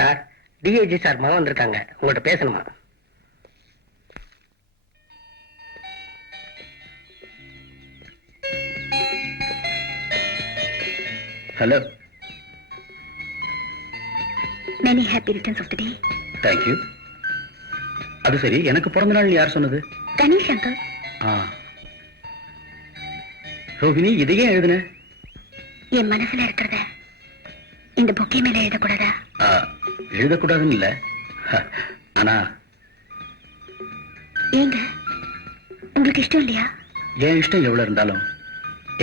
சார், டிஐஜி சார் மகன் வந்திருக்காங்க, உங்கள்கிட்ட பேசணுமா? Hello. Many happy returns of the day. Thank you. அது சரி, எனக்கு பிறந்த நாள் யார் சொன்னது? கணேஷ் அங்கிள். ரோஹிணி, இதையே எழுதுன? என் மனசுல இருக்கிறத இந்த பொக்கே மேல எழுதக்கூடாதா? எழுதக்கூடாதுன்னு இல்ல, ஆனா ஏங்க, உங்களுக்கு இஷ்டம் இல்லையா? என் இஷ்டம் எவ்வளவு இருந்தாலும்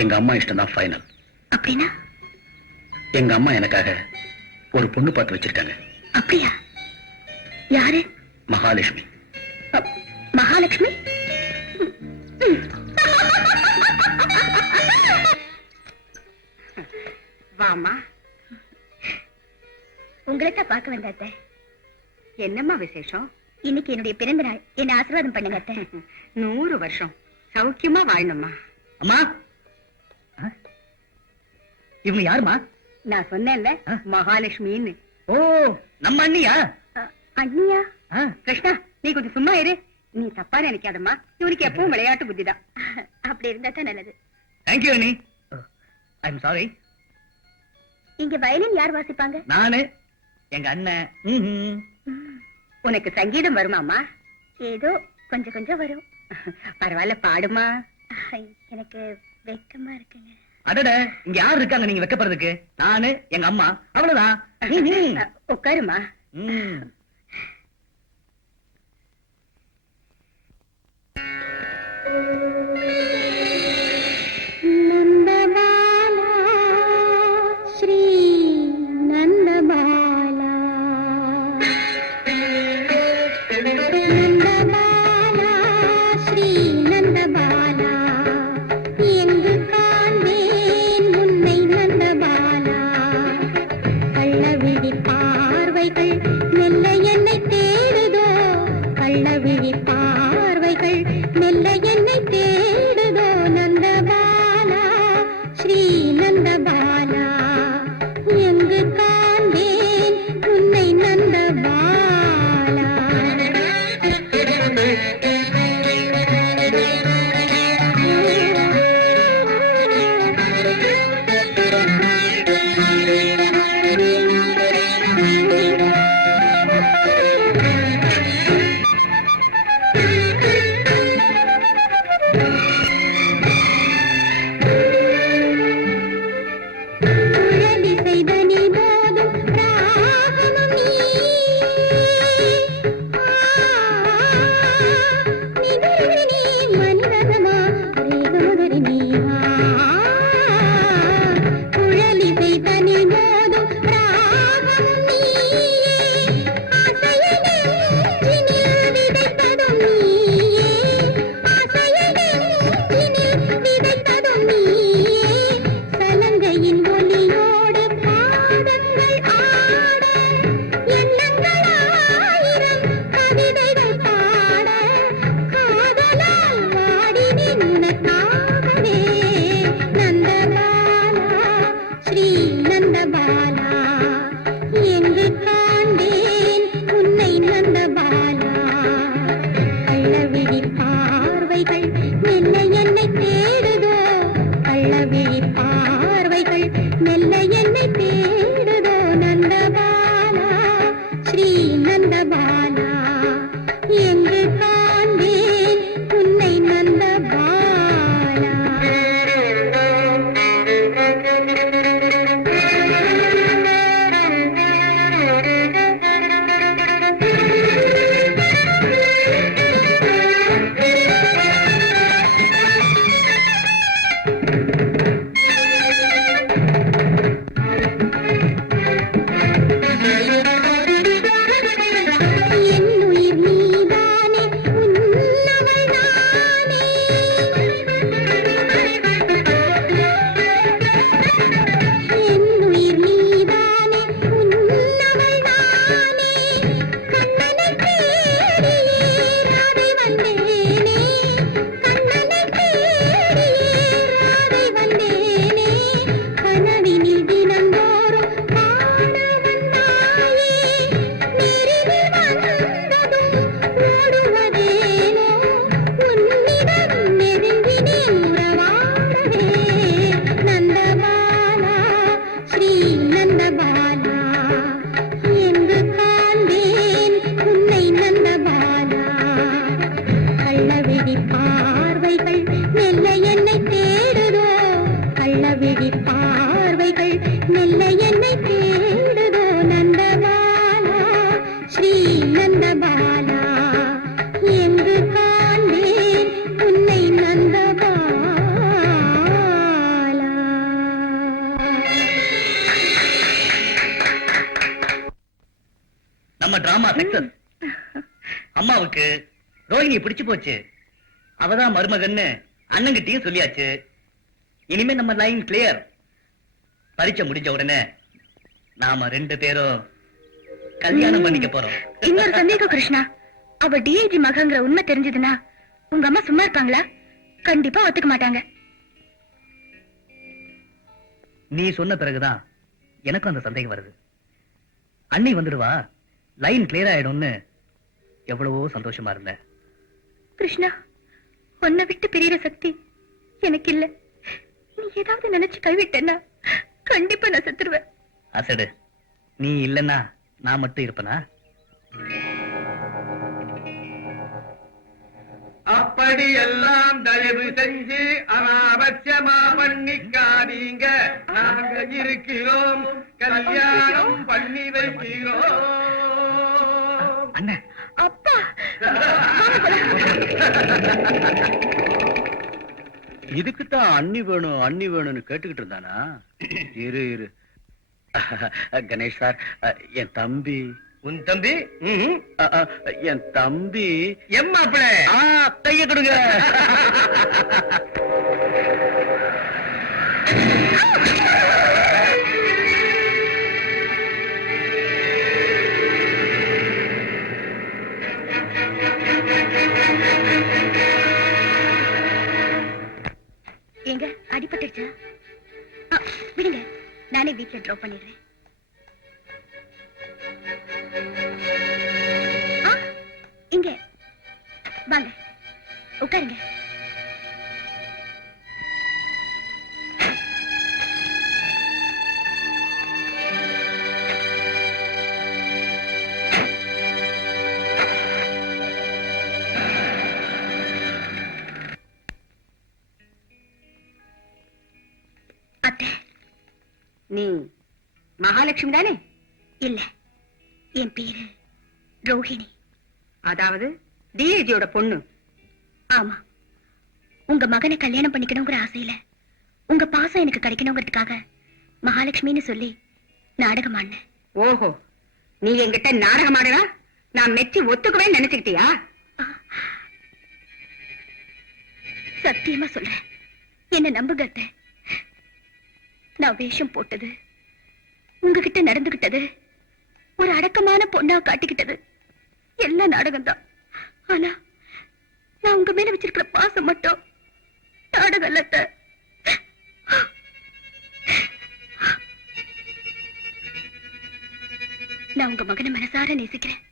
எங்க அம்மா இஷ்டம் தான் ஃபைனல். அப்படின்னா? எங்க அம்மா எனக்காக ஒரு பொண்ணு பார்த்து வச்சிருக்காங்க. அப்படியா? யாரு? மகாலட்சுமி. மகாலட்சுமி? வாமா, உங்களைத்தான் பார்க்க வந்தாத்த. என்னம்மா விசேஷம்? இன்னைக்கு என்னுடைய பிறந்த நாள், என்ன ஆசீர்வாதம் பண்ணுங்க அத்தை. 100 வருஷம் சௌக்கியமா வாழணும்மா. அம்மா, இவங்க யாருமா? நான் சொன்னேன்ல, மகாலட்சுமின்னு. ஓ, நம்ம அண்ணியா? அண்ணியா? கிருஷ்ணா, நீ கொஞ்சம் சும்மா இரு. நீ தப்பா நினைக்காதம்மா, இவனுக்கு எப்பவும் விளையாட்டு புத்திதான். அப்படி இருந்தா தான் நல்லது. தேங்க்யூ அண்ணி. I am sorry. இங்க வயலின் யார் வாசிப்பாங்க? நானு, எங்க அண்ணன். உனக்கு சங்கீதம் வருமாமா? ஏதோ கொஞ்சம் கொஞ்சம் வரும். பரவாயில்ல, பாடுமா. எனக்கு வெக்கமா இருக்குங்க. அடட, இங்க யாரு இருக்காங்க நீங்க வெக்கப்படுறதுக்கு? நானு, எங்க அம்மா, அவ்வளவுதான். உட்காருமா. நந்தபாலா, ஸ்ரீ நந்தபாலா, நந்தபாலா, ஸ்ரீ நந்தபாலா, எங்கு காண்பேன் உன்னை நந்தபாலா, கள்ளவிழி பார்வைகள் மெல்ல என்னை தேடுதோ, கள்ளவிழி பார்வைகள் மெல்ல என்னை தேடுதோ, நந்தபாலா, ஸ்ரீ நந்தபாலா, எங்கு காண்பேன் உன்னை நந்தபாலா. குழலி செய்தனி போதும் ராகமும் நீ, நிகழ்வு நீ மனிதனமா ரேகமுதறி நீ. குழலி செய்தனி போதும் ராகமும் நீ, ஆசையை நெஞ்சினில் விதைத்ததும் நீயே, ஆசையை நெஞ்சினில் விதைத்ததும் நீயே, சலங்கையின் ஒலியோடு பாதங்கள் ஆட, எண்ணங்கள் 1000 கவிதைகள் பாட, காதலால் வாடினேன் உனக்காகவே, நந்தபாலா, ஸ்ரீ நந்தபாலா, எங்கு காண்பேன் உன்னை நந்தபாலா, கள்ளவிழி பார்வைகள் மெல்ல என்னை தேடுதோ, கள்ளவிழி பார்வைகள் மெல்ல என்னை தேடுதோ, நந்தபாலா, ஸ்ரீ நந்தபாலா, எங்கு காண்பேன் உன்னை நந்தபாலா. விழி பார்வைகள் மெல்ல என்னை தேடுதோ நந்தபாலா ஸ்ரீ நந்தபாலா எங்கு காண்பேன் உன்னை நந்தபாலா. நம்ம டிராமா சக்சஸ். அம்மாவுக்கு ரோஹிணி பிடிச்சு போச்சு. அவதான் மருமகன்னு அண்ணங்கிட்டையும் சொல்லியாச்சு. இனிமே நம்ம லைன் கிளியர். பரீட்சை முடிஞ்ச உடனே நாம 2 பேரும் கல்யாணம் பண்ணிக்க போறோம். இன்னொரு சந்தேகம் கிருஷ்ணா, அவ டிஐஜி மகங்கிற உண்மை தெரிஞ்சதுன்னா உங்க அம்மா சும்மா இருப்பாங்களா? கண்டிப்பா ஒத்துக்க மாட்டாங்க. நீ சொன்ன பிறகுதான் எனக்கும் அந்த சந்தேகம் வருது. அண்ணி வந்துடுவா, லைன் கிளியர் ஆயிடும்னு எவ்வளவோ சந்தோஷமா இருந்தேன். கிருஷ்ணா, உன்னை விட்டு பிரியற சக்தி எனக்கு இல்ல. நீ ஏதாவது நினைச்சு கைவிட்டேன்னா கண்டிப்பா நான் செத்துருவேன். அசடு, நீ இல்லன்னா நான் மட்டும் இருப்பனா? அப்படி எல்லாம் தயவு செஞ்சு அனாவசியமா பண்ணிக்காதீங்க. நாங்க இருக்கிறோம், கல்யாணம் பண்ணி வைக்கிறோம். அண்ணன், அப்பா, இதுக்குத்தான் அண்ணி வேணும் அண்ணி வேணும்னு கேட்டுக்கிட்டு இருந்தானா? இரு இரு. கணேஷ் சார், என் தம்பி. உன் தம்பி? என் தம்பி. எம்மாப்பிள கைய கொடுங்க. எங்க அடிபட்டுச்சா? விடுங்க, நானே வீட்டுல ட்ராப் பண்ணிடுறேன். இங்க வாங்க, உட்காருங்க. அத்தை, நீ மகாலட்சுமி தானே? இல்ல, என் பேரு ரோஹிணி. அதாவது டிஏஜியோட பொண்ணு? ஆமா. உங்க மகனை கல்யாணம் பண்ணிக்கணுங்கிற ஆசையில உங்க பாசம் எனக்கு கிடைக்கணுங்கிறதுக்காக மகாலட்சுமின்னு சொல்லி நாடகம் ஆடினேன். ஓஹோ, நீ என்கிட்ட நாடகம் ஆடுறா நான் மெச்சி ஒத்துக்குவேன் நினைச்சுக்கிட்டியா? சத்தியமா சொல்றேன், என்ன நம்புங்க அத்தை. நான் வேஷம் போட்டது, உங்ககிட்ட நடந்துகிட்டது, ஒரு அடக்கமான பொண்ணா காட்டிக்கிட்டது எல்லாம் நாடகம்தான். ஆனா நான் உங்க மேல வச்சிருக்கிற பாசம் மட்டும் நாடகம் இல்ல அத்தை. நான் உங்க மகனை மனசார நேசிக்கிறேன்.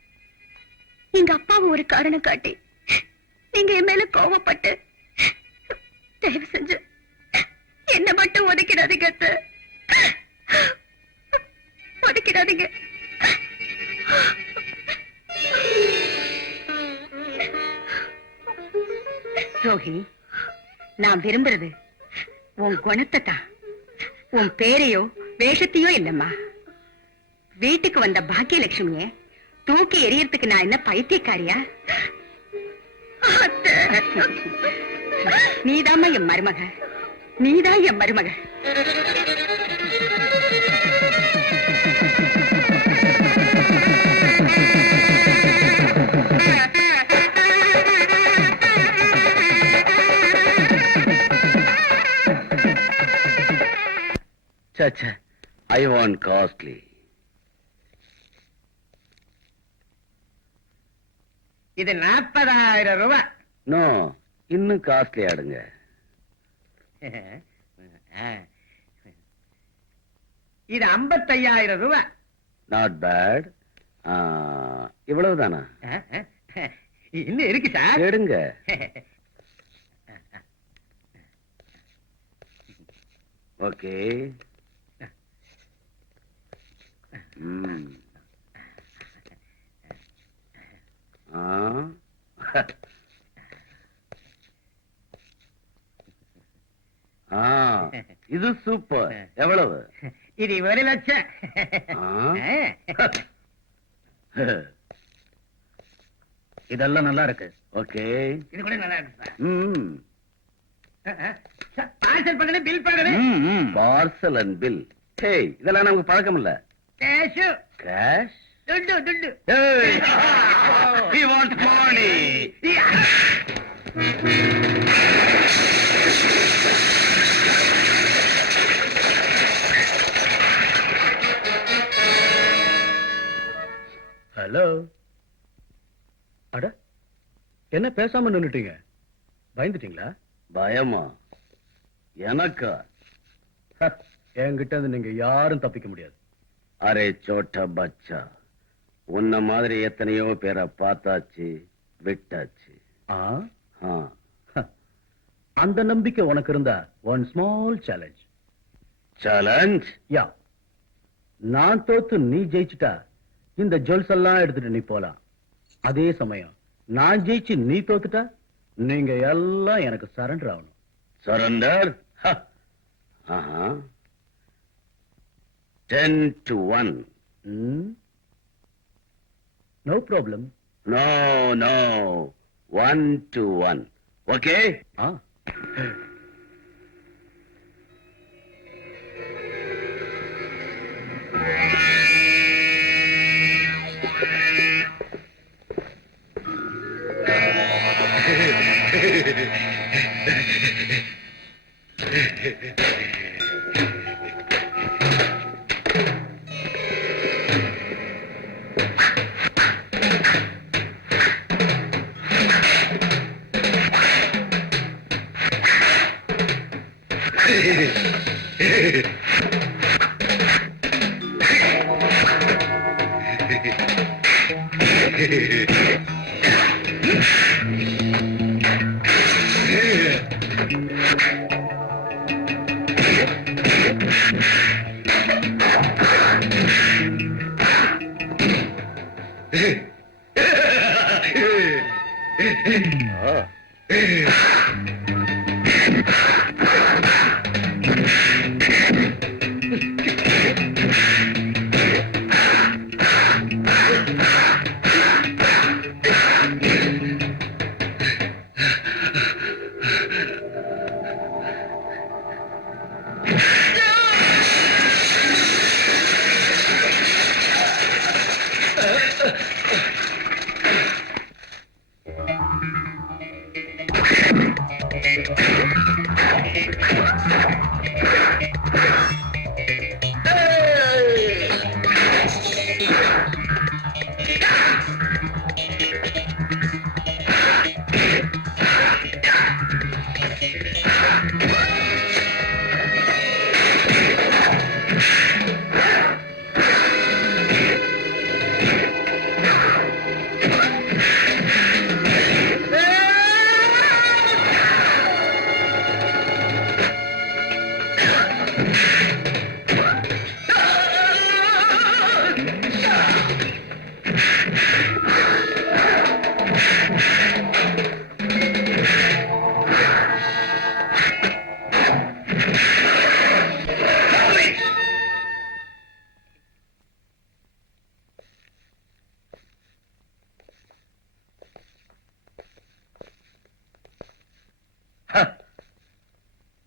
எங்க அப்பாவை ஒரு காரணம் காட்டி நீங்க என் மேல கோவப்பட்டு தயவு செஞ்சு என்ன மட்டும் ஒதுக்கிடாதீங்க அத்தை. ஒதுக்கிடாதீங்க. ரோஹிணி, நான் விரும்புறது உன் குணத்தை தான், உன் பேரையோ வேஷத்தையோ இல்லம்மா. வீட்டுக்கு வந்த பாக்கியலட்சுமிய தூக்கி எறியறதுக்கு நான் என்ன பைத்தியக்காரியா? நீதாம்மா என் மருமக, நீதான் என் மருமக. Chacha, I want costly. இது 40,000 ரூபாய். No, இன்னும் காஸ்ட்லி ஆடுங்க. இது 55,000 ரூபாய். Not bad. இவ்வளவுதானா? இன்னும் இருக்கு சார். எடுங்க. ஓகே. இது சூப்பர். எவ்வளவு? இது 1,00,000. இதெல்லாம் நல்லா இருக்கு. ஓகே. இது கூட நல்லா இருக்கு சார். ம். பார்சல் பண்ணனே பில் பண்ணனே. Parcel and bill. ஹேய், இதெல்லாம் நமக்கு பழக்கம் இல்ல. கேஷ். கேஷ். துட்டு. Hey! We want money! Hello. அட, என்ன பேசாம நின்னுட்டீங்க? பயந்துட்டீங்களா? பயமா? எனக்கா? என்கிட்ட இருந்து நீங்க யாரும் தப்பிக்க முடியாது. அரே சோட்டா பச்சா, உன்ன மாதிரி எத்தனையோ பேரை பார்த்தாச்சு, விட்டாச்சு. ஆ? ஆ. அந்த நம்பிக்கை உனக்கு இருந்தா ஒன் ஸ்மால் சேலஞ்ச். சேலஞ்ச்? யா, நான் தோத்து நீ ஜெயிச்சுட்டா இந்த ஜுவல்ஸ் எல்லாம் எடுத்துட்டு நீ போலாம். அதே சமயம் நான் ஜெயிச்சு நீ தோத்துட்டா நீங்க எல்லாம் எனக்கு சரண்டர் ஆகணும். Surrender? 10-1. No problem. No, no. 1-1. Okay? ஆ,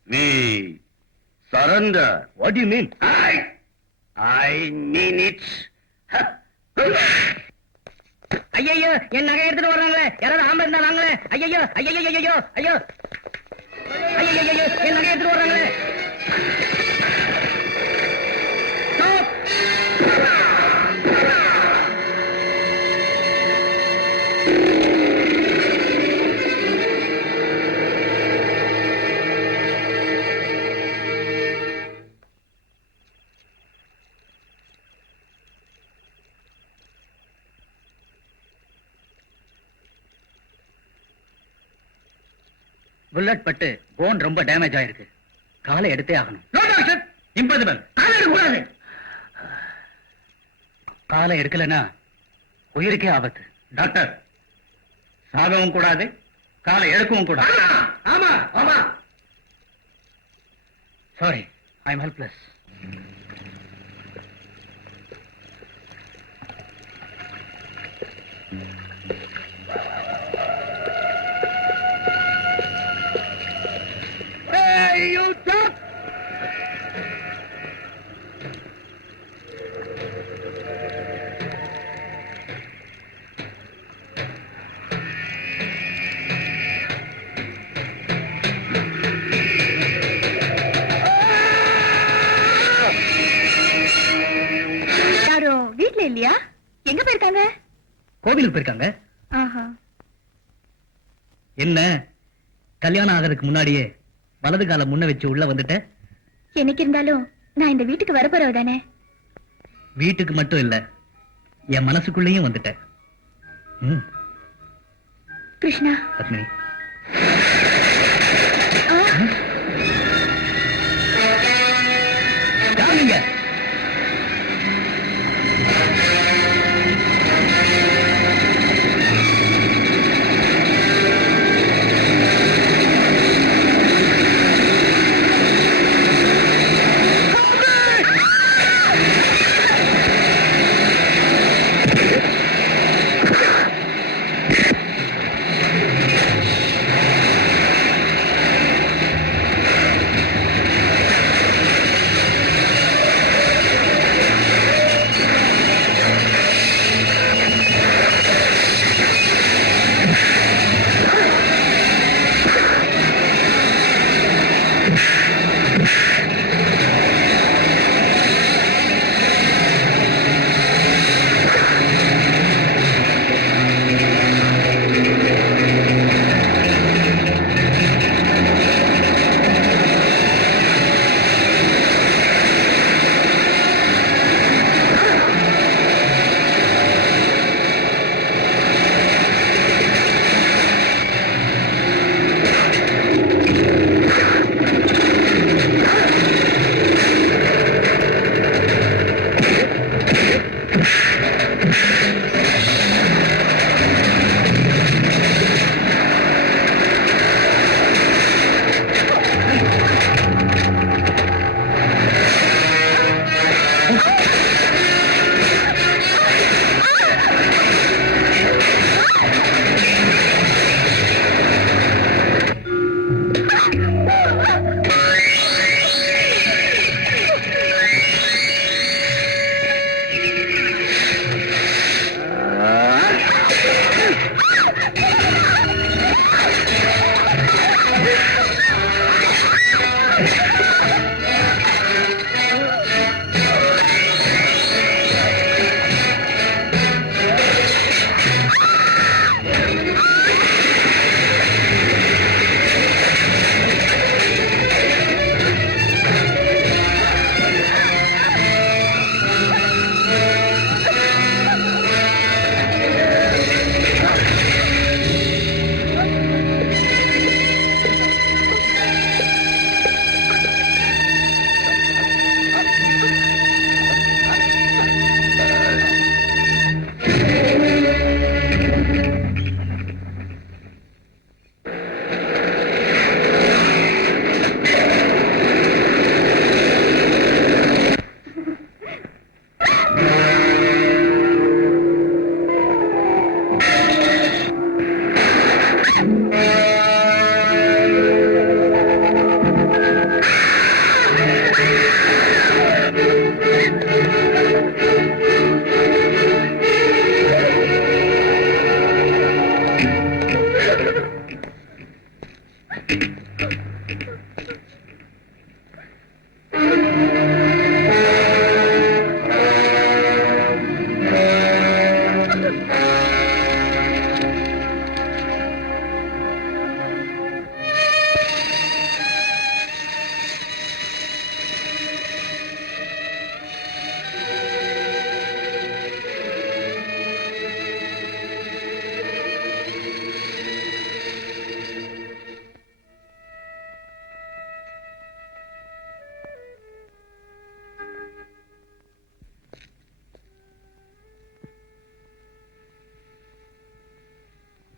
We surrender. what do you mean? I mean it. ஐயோ, என் நகை எடுத்துட்டு வர்றாங்களே. யாராவது ஆம்பளை இருந்தா வாங்களே. ஐயோ, ஐயோ. ஐயோ, என் நகை எடுத்துட்டு வர்றாங்களே. Stop! புல்லட் பட்டு போன் ரொம்ப டேமேஜ் ஆயிருக்கு. காலை எடுத்தே ஆகணும். No doctor, impossible. காலை எடுக்க கூடாது. காலை எடுக்கலனா உயிருக்கே ஆபத்து. டாக்டர், சாகவும் கூடாது, காலை எடுக்கவும் கூடாது. ஆமா. Sorry, I am helpless. Hey, you duck! யாரும் வீட்ல இல்லையா? எங்க போயிருக்காங்க? கோவிலுக்கு போயிருக்காங்க. ஆஹா. என்ன கல்யாணம் ஆகிறதுக்கு முன்னாடியே வலது கால முன்ன வச்சு உள்ள வந்துட்ட? என்னைக்கு இருந்தாலும் நான் இந்த வீட்டுக்கு வரப்போறவ தானே. வீட்டுக்கு மட்டும் இல்ல, என் மனசுக்குள்ளேயும் வந்துட்ட. கிருஷ்ணா. பத்மினி, ஆ, யாருங்க?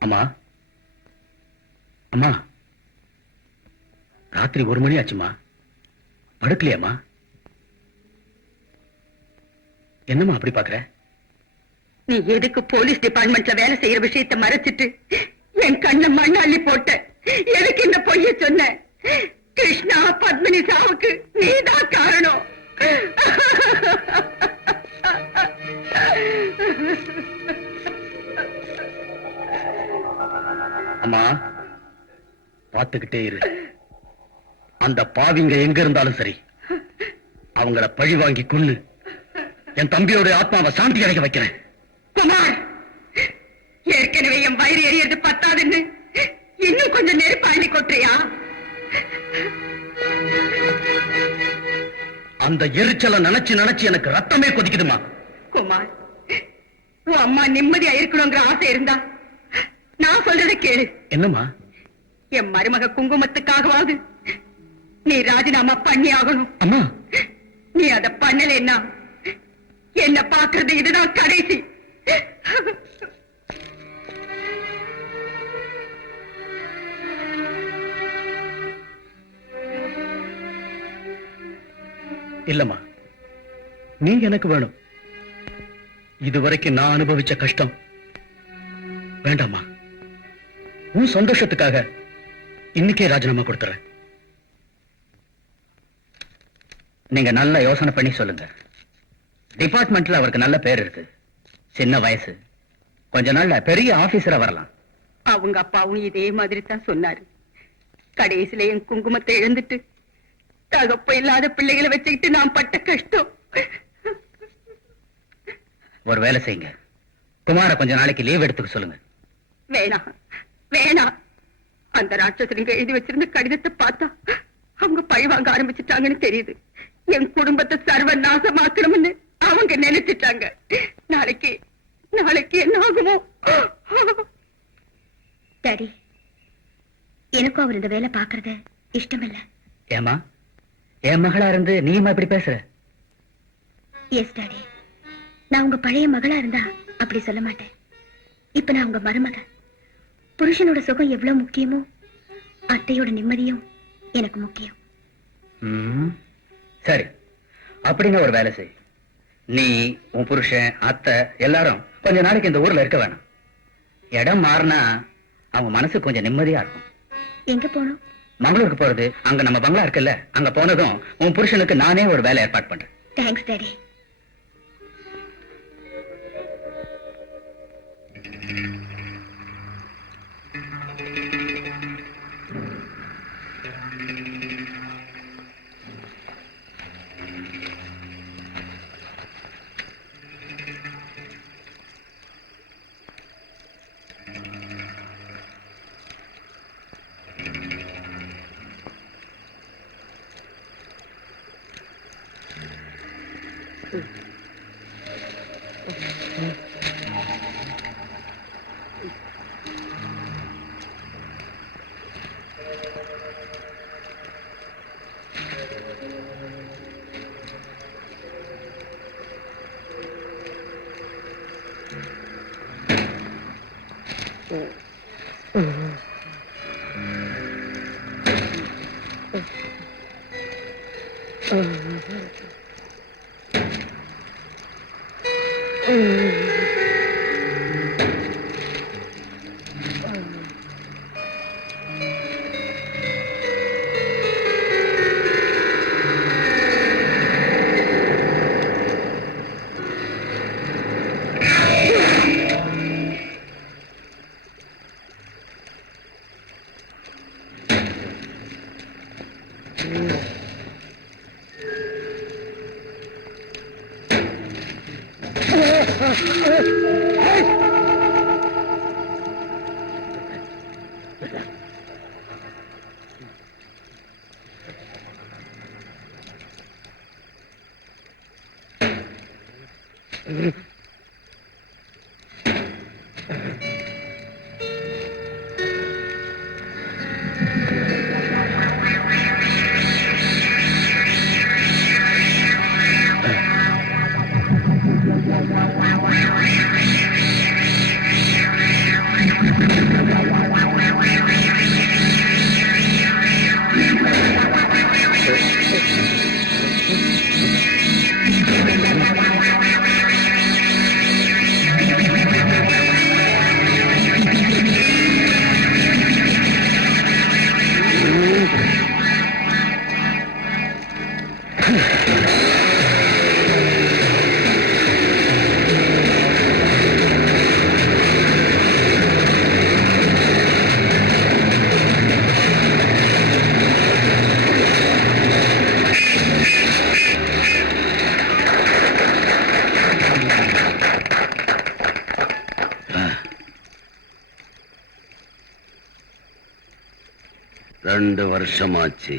அம்மா, அம்மா, ராத்திரி 1 மணி ஆச்சுமா. படுக்கலையாம்மா? என்னம்மா அப்படி பாக்குற? நீ எதுக்கு போலீஸ் டிபார்ட்மெண்ட்ல வேலை செய்யற விஷயத்தை மறைச்சிட்டு என் கண்ண மண்ண அள்ளி போட்ட? எதுக்கு இந்த பொய்ய சொன்ன? கிருஷ்ணா பத்மினி சாவுக்கு நீதான் காரணம். அம்மா, பார்த்துக்கிட்டே இரு. அந்த பாவிங்க எங்க இருந்தாலும் சரி, அவங்கள பழி வாங்கி கொன்னு என் தம்பியோட ஆத்மாவை சாந்தி அடைக்க வைக்கிறேன். குமார், ஏற்கனவே என் வயிறு எரியறது பத்தாதுன்னு இன்னும் கொஞ்சம் நெருப்பு அள்ளி கொட்டுறியா? அந்த எரிச்சலை நினைச்சு நினைச்சு எனக்கு ரத்தமே கொதிக்குதுமா. குமார், உன் அம்மா நிம்மதியா இருக்கணுங்கிற ஆசை இருந்தா நான் சொல்றதை கேளு. என்னம்மா? என் மருமக குங்குமத்துக்காகவாவது நீ ராஜினாமா பண்ணி ஆகணும். அம்மா, நீ அத பண்ணலன்னா என்ன பாக்குறது இதுதான் கடைசி. இல்லம்மா, நீ எனக்கு வேணும். இதுவரைக்கும் நான் அனுபவிச்ச கஷ்டம் வேண்டாமா. உன் சந்தோஷத்துக்காக இன்னைக்கே ராஜினாமா கொடுத்துறேன். நீங்க நல்ல யோசனை பண்ணி சொல்லுங்க. டிபார்ட்மெண்ட்ல அவருக்கு நல்ல பேர் இருக்கு. சின்ன வயசு, கொஞ்ச நாள்ல பெரிய ஆபீசரா வரலாம். அவங்க அப்பாவும் இதே மாதிரி தான் சொன்னாரு. கடைசியில என் குங்குமத்தை இழந்துட்டு தகப்ப இல்லாத பிள்ளைகளை வச்சுக்கிட்டு நான் பட்ட கஷ்டம். ஒரு வேலை செய்யுங்க, குமார கொஞ்ச நாளைக்கு லீவ் எடுத்துக்க சொல்லுங்க. வேணாம் வேணாம். அந்த ராட்சசனுங்க எழுதி வச்சிருந்த கடிதத்தை பார்த்தா அவங்க பழி வாங்க ஆரம்பிச்சுட்டாங்கன்னு தெரியுது. என் குடும்பத்தை சர்வ நாசமாக்கணும்னு அவங்க நினைச்சிட்டாங்க. நாளைக்கு நாளைக்கு என்ன ஆகுமோ? டாடி, எனக்கும் அவர் இந்த வேலை பாக்குறது இஷ்டம் இல்ல. ஏமா, என் மகளா இருந்து நீமா இப்படி பேசுற? எஸ் டாடி, நான் உங்க பழைய மகளா இருந்தா அப்படி சொல்ல மாட்டேன். இப்ப நான் உங்க மருமக. புருஷனோட சுகம் எவ்வளவு முக்கியமோ அத்தையோட நிம்மதியும் எனக்கு முக்கியம். சரி, அப்படின்னா ஒரு வேலை செய். நீ, உன் புருஷன், அத்தை எல்லாரும் கொஞ்ச நாளைக்கு இந்த ஊர்ல இருக்க வேணாம். இடம் மாறினா அவங்க மனசு கொஞ்சம் நிம்மதியா இருக்கும். எங்க போனோம்? மங்களூருக்கு போறது. அங்க நம்ம பங்களா இருக்குல்ல, அங்க போனதும் உன் புருஷனுக்கு நானே ஒரு வேலை ஏற்பாடு பண்றேன். Thanks daddy. 2 வருஷமாச்சு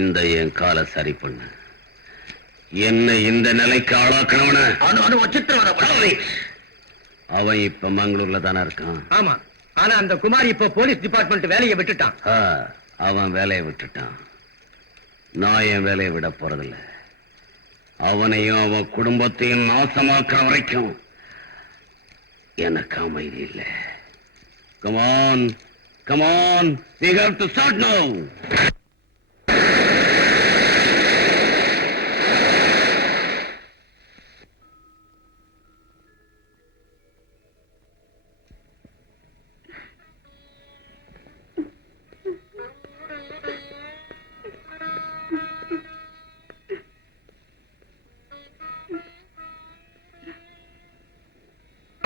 இந்த என் காலை சரி பண்ண. என்ன இந்த நிலைக்கு ஆளாக்குறவன அவன் இப்ப மங்களூர்ல தானே இருக்கான். ஆமா, ஆனா அந்த குமார் இப்ப போலீஸ் டிபார்ட்மெண்ட் வேலையை விட்டுட்டான். அவன் வேலையை விட்டுட்டான். நான் என் வேலையை விட போறதில்ல. அவனையும் அவன் குடும்பத்தையும் நாசமாக்குற வரைக்கும் எனக்கு அமைதி இல்லை. Come on, come on, we have to start now.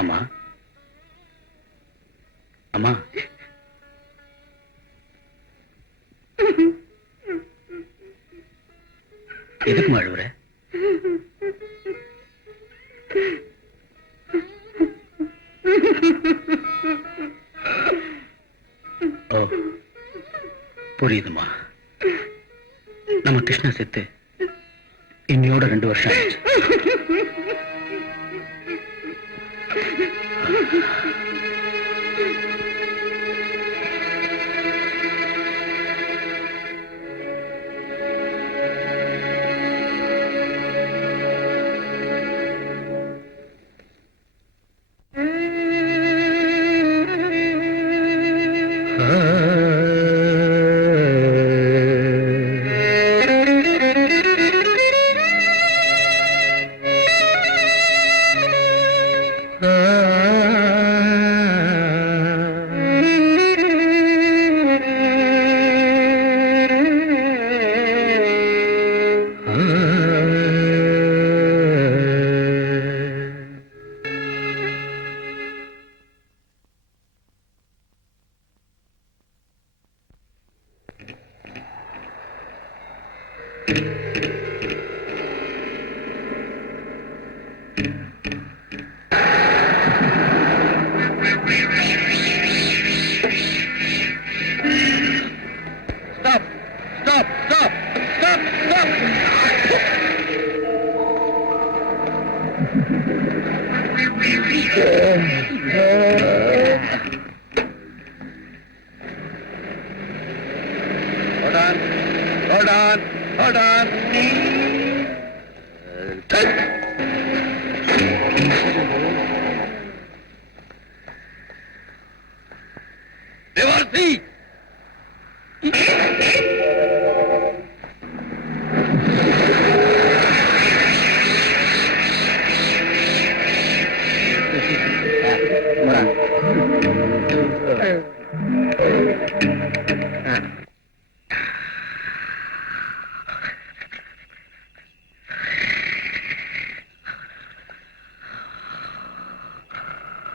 அம்மா, அம்மா, எதுக்குமா அழுவுற? ஓ, புரியுதுமா. நம்ம கிருஷ்ணா செத்து இன்னையோட 2 வருஷம் ஆயிடுச்சு. Hold on. Reverse.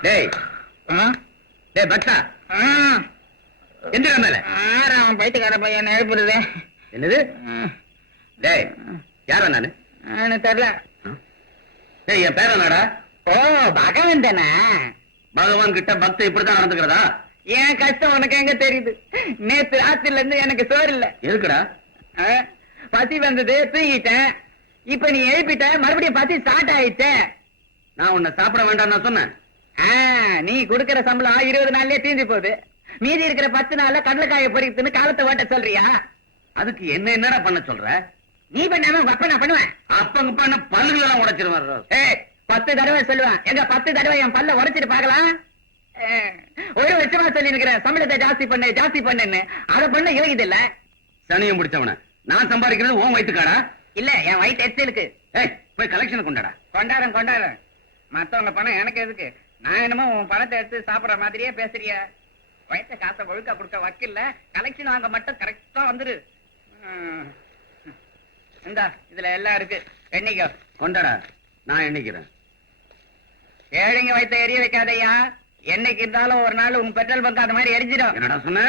டேய் டேய் பக்தா, எந்திர மேல. அவன் பைத்தியக்கார பையன் எழுப்புறது. என்னது? டேய், யாரா நானு? எனக்கு தெரியல. டேய், என் பேர நாடா? ஓ, பகவன் தானே? பகவான் கிட்ட பக்தி இப்படித்தான் நடந்துக்கிறதா? என் கஷ்டம் உனக்கு எங்க தெரியுது? நேத்து ராத்திரில இருந்து எனக்கு சோறு இல்ல. எதுக்குடா? பசி வந்தது, தூங்கிட்டேன். இப்ப நீ எழுப்பிட்ட, மறுபடியும் பசி ஸ்டார்ட் ஆயிடுச்சே. நான் உன்னை சாப்பிட வேண்டாம் நான் சொன்னேன். நீ குடுக்கிற சம்பளம் 20 நாள்லயே தீர்ந்து போகுது. மீதி இருக்கிற 10 நாள்ல கடலைக்காய பொறிக்குன்னு காலத்தை ஓட்ட சொல்றியா? அதுக்கு என்ன என்னடா பண்ண சொல்ற? நீ பண்ணாம உங்க அப்பா நான் பண்ணுவேன். அப்பங்க பண்ண பல்லுகள் எல்லாம் உடைச்சிருவாரு. 10 தடவை சொல்லுவேன். எங்க 10 தடவை என் பல்ல உடைச்சிட்டு பாக்கலாம். ஒரு வருஷமா சொல்லி இருக்கிறேன் சம்பளத்தை ஜாஸ்தி பண்ணுன்னு. அதை பண்ண யோகிது இல்ல. சனியம் முடிச்சவன நான் சம்பாதிக்கிறது உன் வயிற்றுக்காடா? இல்ல, என் வயிற்று எச்சலுக்கு. போய் கலெக்ஷன் கொண்டாடா. கொண்டாடுறேன். மத்தவங்க பணம் எனக்கு எதுக்கு? நான் என்னமோ உன் பணத்தை எடுத்து சாப்பிடற மாதிரியே பேசுறிய. வயிற்ற காசை ஒழுக்கா கொடுக்க வக்கில்ல. கலெக்ஷன் வாங்க மட்டும் கரெக்டா வந்துரு. இந்தா, இதுல எல்லாம் இருக்கு. எண்ணிக்கோ. கொண்டாடா, நான் எண்ணிக்கிறேன். ஏழைங்க வயிற்ற எரிய வைக்காதையா. என்னைக்கு இருந்தாலும் ஒரு நாள் உங்க பெட்ரோல் பங்க் அந்த மாதிரி எரிஞ்சிடும். என்னடா சொன்ன?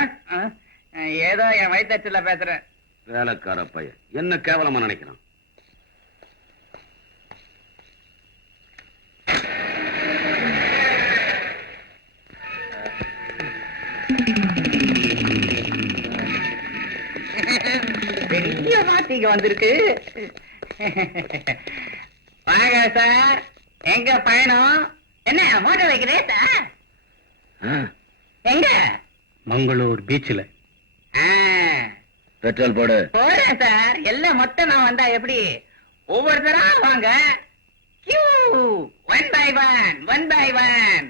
ஏதோ என் வயிற்றுல பேசுறேன். வேலைக்கார பையன் என்ன கேவலமா நினைக்கிறான். இங்க வந்திருக்கு. வாங்க சார், எங்க பயணம்? என்ன மோட்டர் வைக்கிறேன் சார்? எங்க? மங்களூர் பீச்சில். பெட்ரோல் போடு. போறேன் சார். எல்லாம் மொத்தம் நான் வந்தா எப்படி? ஒவ்வொருத்தரா வாங்க. Queue, one by one, one by one.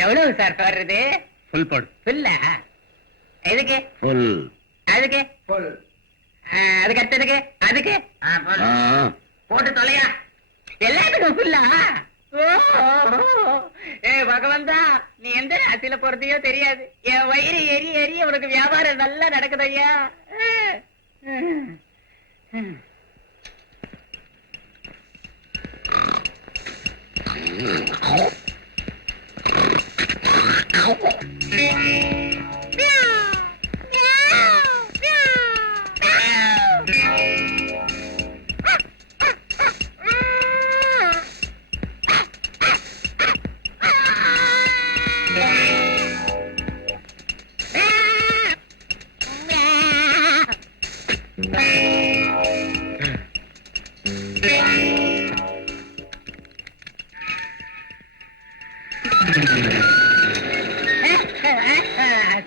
எவ்வளவு சார் போடுறது? ஃபுல் போடு. ஃபுல்லா? எதுக்கு? ஃபுல். அதுக்கு? அதுக்கு அடுத்ததுக்கு? அதுக்கு? போட்டு தொலையா? எல்லாத்துக்கும் ஃபுல்லா? ஏ பகவந்தா, நீ எந்த ராசியில போறதையோ தெரியாது. என் வயிறு எரி எரி உனக்கு வியாபாரம் நல்லா நடக்குது ஐயா.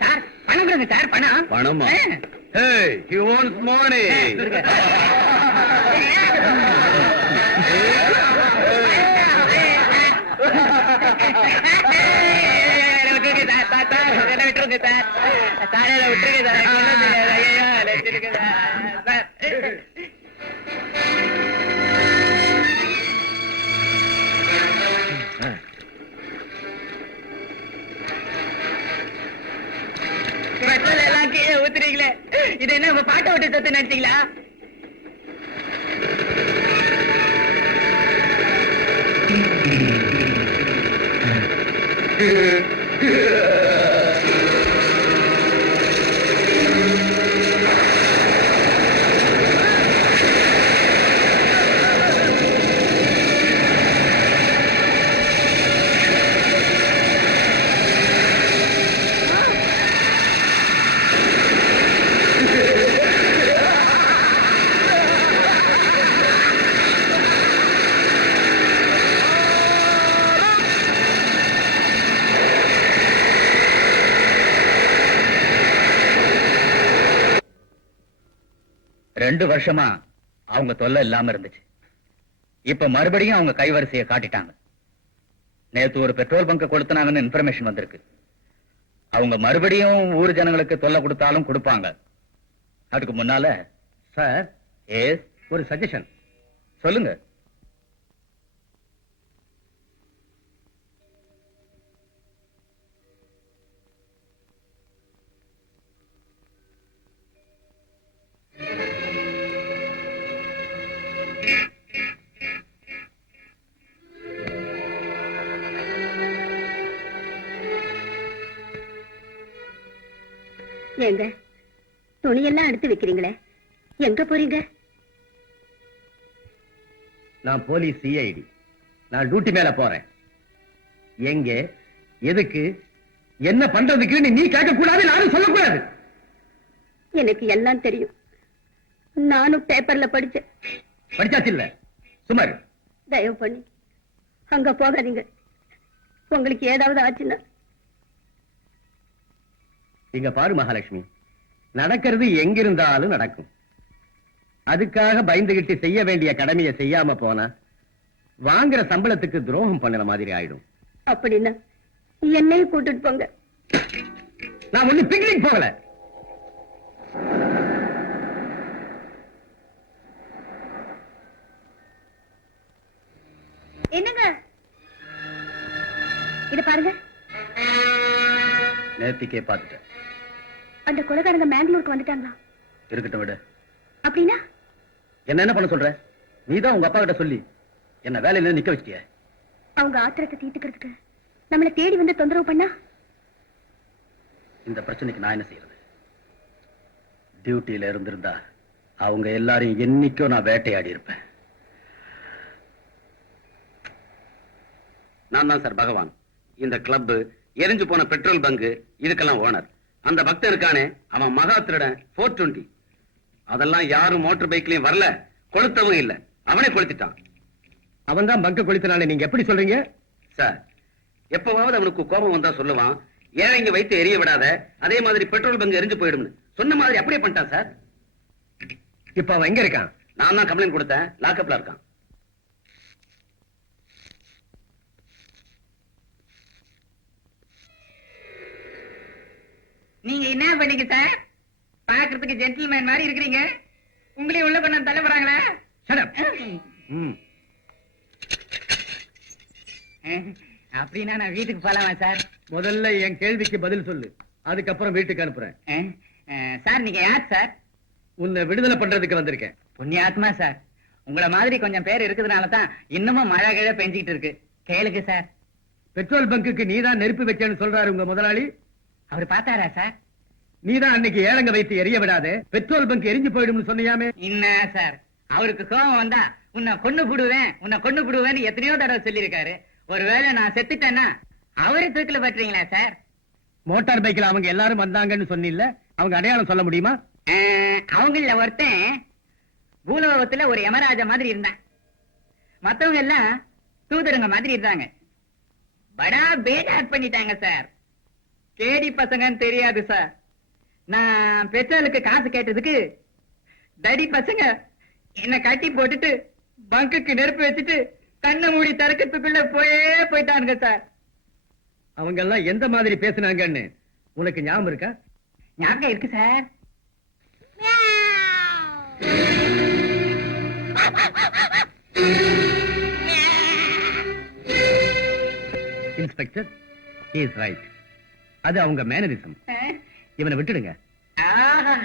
சார் பணம் கொடுங்க சார், பணம். பணமா? Hey, he wants money. விட்டுருங்க சார், விட்டுருங்க சார், சார் விட்டுருங்க சார், ஐயோ விட்டுருங்க சார். பெட்ரோல் எல்லாம் கீழே ஊத்துறீங்களே, இது என்ன உங்க பாட்டை விட்டு சத்து நினைச்சீங்களா? ரெண்டு வருஷமா அவங்க தொல்லை இல்லாம இருந்துச்சு. இப்ப மறுபடியும் அவங்க கைவரிசையை காட்டிட்டாங்க. நேத்து ஒரு பெட்ரோல் பங்க கொளுத்துனாங்கன்னு இன்ஃபர்மேஷன் வந்திருக்கு. அவங்க மறுபடியும் ஊர் ஜனங்களுக்கு தொல்லை கொடுத்தாலும் கொடுப்பாங்க. அதுக்கு முன்னால சார், எஸ், ஒரு சஜஷன். சொல்லுங்க. ஏங்க துணியெல்லாம் எடுத்து வைக்கிறீங்களே, எங்க போறீங்க? நான் போலீஸ் சிஐடி. நான் டியூட்டி மேல போறேன். எங்க, எதுக்கு, என்ன பண்றதுக்கு நீ கேட்க கூடாது, நானும் சொல்லக்கூடாது. எனக்கு எல்லாம் தெரியும். நானும் பேப்பர்ல படிச்சேன். படிச்சாச்சு இல்ல, சுமார். தயவு பண்ணி அங்க போகாதீங்க. உங்களுக்கு ஏதாவது ஆச்சுன்னா. இங்க பாரு மகாலட்சுமி, நடக்கிறது எங்கிருந்தாலும் நடக்கும். அதுக்காக பயந்துகிட்டு செய்ய வேண்டிய கடமையை செய்யாம போனா வாங்குற சம்பளத்துக்கு துரோகம் பண்ணுற மாதிரி ஆயிடும். அப்படின்னா என்னையும் கூட்டிட்டு போங்க. நான் ஒண்ணு பிக்னிக் போகல. என்னங்க இத பாருங்க. நேத்திக்கே பார்த்துட்டேன். அந்த கொலைகாரங்க மேங்களூருக்கு வந்துட்டாங்களா? இருக்கட்டும் விட. அப்படின்னா என்ன பண்ண சொல்ற? நீதான் உங்க அப்பா கிட்ட சொல்லி என்ன வேலையில நிக்க வச்சிட்டிய. அவங்க ஆத்திரத்தை தீர்த்துக்கிறதுக்கு நம்மளை தேடி வந்து தொந்தரவு பண்ணா இந்த பிரச்சனைக்கு நான் என்ன செய்யறது? டியூட்டியில இருந்திருந்தா அவங்க எல்லாரையும் என்னைக்கோ நான் வேட்டையாடி இருப்பேன். நான் தான் சார் பகவான். இந்த கிளப், எரிஞ்சு போன பெட்ரோல் பங்க், இதுக்கெல்லாம் ஓனர். அந்த பக்தன் இருக்கானே, அவன் மகா திருடன் 420. அதெல்லாம் யாரும் மோட்டார் பைக்லயும் வரல, கொளுத்தவும் இல்ல, அவனே கொளுத்திட்டான். அவன் தான் பங்க கொளுத்தினானே, நீங்க எப்படி சொல்றீங்க சார்? எப்பவாவது அவனுக்கு கோபம் வந்தா சொல்லுவான், ஏழைங்க வைத்து எரிய விடாத, அதே மாதிரி பெட்ரோல் பங்க் எரிஞ்சு போயிடும்னு. சொன்ன மாதிரி அப்படியே பண்ணிட்டான் சார். இப்ப அவன் எங்க இருக்கான்? நான் தான் கம்ப்ளைண்ட் கொடுத்தேன், லாக்அப்ல இருக்கான். நீங்க என்ன பண்ணீங்க சார்? பாக்குறதுக்கு ஜென்டில்மேன் மாதிரி இருக்கிறீங்க. உங்களையும் உள்ள பண்ண தள்ள போறாங்களா? அப்படின்னா நான் வீட்டுக்கு போலாமா சார்? முதல்ல என் கேள்விக்கு பதில் சொல்லு, அதுக்கப்புறம் வீட்டுக்கு அனுப்புறேன். சார் நீங்க யார் சார்? உன்னை விடுதலை பண்றதுக்கு வந்திருக்கேன். புண்ணியாத்மா சார். உங்கள மாதிரி கொஞ்சம் பேர் இருக்கிறதுனால தான் இன்னமும் மழை கிழ பெஞ்சிட்டு இருக்கு. கேளுங்க சார். பெட்ரோல் பங்குக்கு நீதான் நெருப்பு வைக்கன்னு சொல்றாரு உங்க முதலாளி. அவர் பார்த்தாரா சார்? நீதான் அன்னைக்கு ஏழங்க வைத்து எரிய விடாதே, பெட்ரோல் பங்க் எரிஞ்சு போயிடும்னு சொன்னியாமே. என்ன சார், அவருக்கு கோபம் வந்தா உன்னை கொன்னு புடுவேன்னு எத்தனையோ தடவை சொல்லியிருக்காரு. ஒருவேளை நான் செத்துட்டேன்னா அவரு தூக்கில பட்டுறீங்களா சார்? மோட்டார் பைக்ல அவங்க எல்லாரும் வந்தாங்கன்னு சொன்னில்ல, அவங்க அடையாளம் சொல்ல முடியுமா? அவங்கள ஒருத்தன் பூலோகத்துல ஒரு யமராஜா மாதிரி இருந்தான். மத்தவங்க எல்லாம் தூதருங்க மாதிரி இருந்தாங்க. படா பேட் பண்ணிட்டாங்க சார். கேடி பசங்கன்னு தெரியாது சார். நான் பெட்ரோலுக்கு காசு கேட்டதுக்கு தடி பசங்க என்ன கட்டி போட்டுட்டு பங்குக்கு நெருப்பு வச்சுட்டு கண்ணை மூடி திறக்கிறதுக்குள்ள போயிட்டானுங்க சார். அவங்க எல்லாம் எந்த மாதிரி பேசுனாங்கன்னு உனக்கு ஞாபகம் இருக்கா? ஞாபகம் இருக்கு sir. Inspector, he is right. அது அவங்க மேனரிசம். இவனை விட்டுடுங்க. ஆஹா,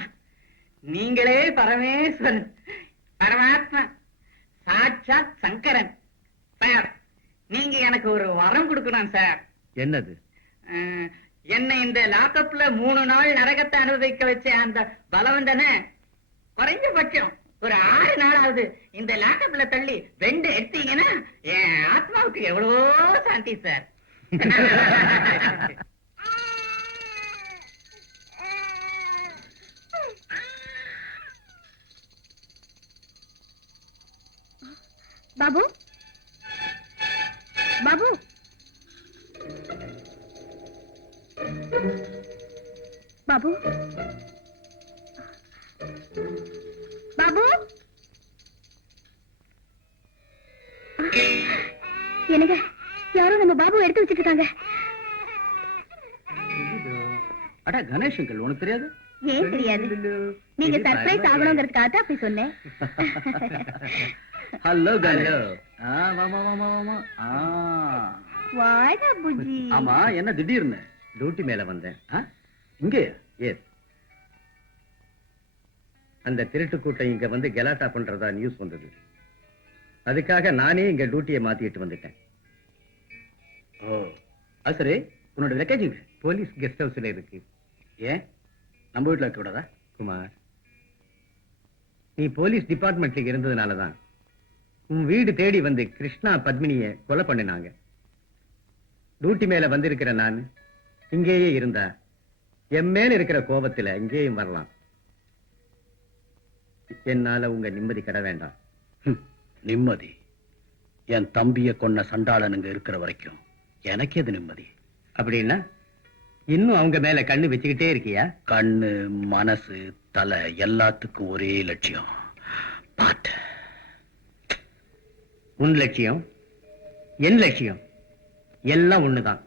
நீங்களே பரமேஸ்வரன், பரமாத்மா, சாட்சாத் சங்கரன். சார், நீங்க எனக்கு ஒரு வரம் கொடுக்கணும் சார். என்னது? என்னை இந்த லாக்கப்ல 3 நாள் நரகத்தை அனுபவிக்க வச்ச அந்த பலவந்தனை குறைஞ்சபட்சம் ஒரு 6 நாளாவது இந்த லாக்கப்ல தள்ளி 2 எடுத்தீங்கன்னா என் ஆத்மாவுக்கு எவ்வளவோ சாந்தி சார். பாபு, பாபு, பாபு, பாபு, என்னங்க யாரும் நம்ம பாபு எடுத்து வச்சிட்டு இருக்காங்க. அட கணேஷ் அங்கிள், உனக்கு தெரியாது? ஏன் தெரியாது? நீங்க சர்ப்ரைஸ் ஆகணுங்கிறதுக்காக தான் அப்படி சொன்னேன். ஹலோ கணேஷ். வாடா புஜி. ஆமா, என்ன திடீர்னு? டியூட்டி மேல வந்தேன். இங்கே? எஸ். அந்த திருட்டு கூட்டம் இங்க வந்து கலாட்டா பண்றதா நியூஸ் வந்தது. அதுக்காக நானே இங்க டியூட்டியை மாத்திட்டு வந்துட்டேன். ஓ, அது சரி. உன்னோட லக்கேஜ் போலீஸ் கெஸ்ட் ஹவுஸ்ல இருக்கு. ஏன் நம்ம வீட்டுல இருக்க கூடாதா? குமார், நீ போலீஸ் டிபார்ட்மெண்ட்ல இருந்ததுனாலதான் உன் வீடு தேடி வந்து கிருஷ்ணா பத்மினிய கொலை பண்ணினாங்க. டியூட்டி மேல வந்திருக்கிற நான் இங்கேயே இருந்தா என் மேல இருக்கிற கோபத்துல இங்கேயும் வரலாம். என்னால உங்க நிம்மதி கெட வேண்டாம். நிம்மதி? என் தம்பிய கொன்ன சண்டாளனுங்க இருக்கிற வரைக்கும் எனக்கு எது நிம்மதி? அப்படின்னா இன்னும் அவங்க மேல கண்ணு வச்சுக்கிட்டே இருக்கியா? கண்ணு, மனசு, தலை எல்லாத்துக்கும் ஒரே லட்சியம், பாட்டு. உன் லட்சியம், என் லட்சியம் எல்லாம் ஒண்ணுதான்.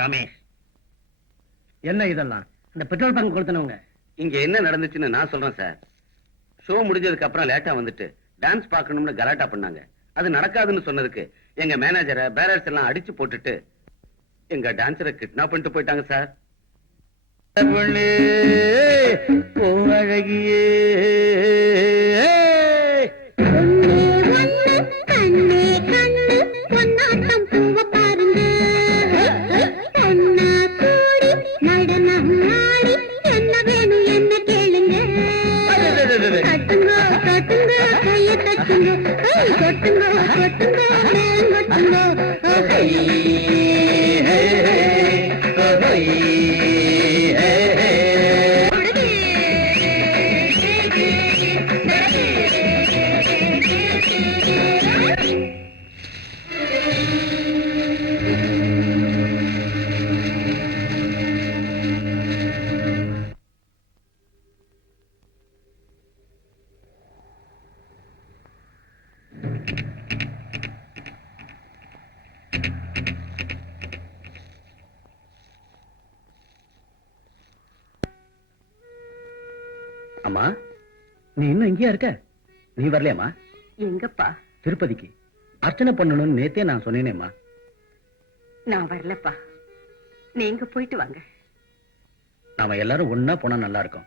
ரமேஷ். என்ன இதெல்லாம்? இந்த பெட்ரோல் பங்க் கொடுத்தனவங்க இங்க என்ன நடந்துச்சுன்னு நான் சொல்றேன் சார். ஷோ முடிஞ்சதுக்கு அப்புறம் லேட்டா வந்துட்டு டான்ஸ் பார்க்கணும்னு கலாட்டா பண்ணாங்க. அது நடக்காதுன்னு சொன்னதுக்கு எங்க மேனேஜரை பேரர்ஸ் எல்லாம் அடிச்சு போட்டுட்டு எங்க டான்ஸரை கிட்னாப் பண்ணிட்டு போயிட்டாங்க சார். அழகியே கண்ணே கண்ணு பொன்னாட்டம் பூவ பாருங்க ஒன்னா கூடி நடனம் ஆடி என்ன வேணும் என்ன கேளுங்க தட்டுங்க தட்டுங்க கைய தட்டுங்க கொட்டுங்க கொட்டுங்க அம்மா, நீ இன்னும் இங்கேயா இருக்க? நீ வரலையாம்மா? எங்கப்பா? திருப்பதிக்கு அர்ச்சனை பண்ணணும்னு நேத்தே நான் சொன்னேனேம்மா. நான் வரலப்பா, நீங்க போயிட்டு வாங்க. நாம எல்லாரும் ஒன்னா போனா நல்லா இருக்கும்.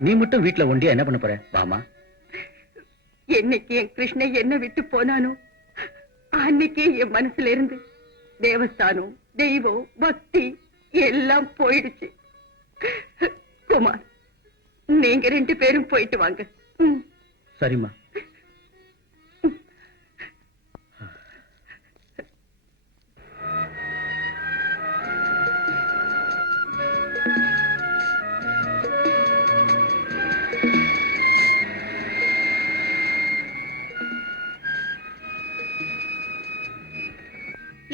நீ மட்டும் வீட்டுல ஒண்டியா என்ன பண்ண போற? வாமா. என்னைக்கு என் கிருஷ்ணன் என்ன விட்டு போனானோ அன்னைக்கே என் மனசுல இருந்து தேவஸ்தானம், தெய்வம், பக்தி எல்லாம் போயிடுச்சு. குமார், நீங்க 2 பேரும் போயிட்டு வாங்க. சரிம்மா.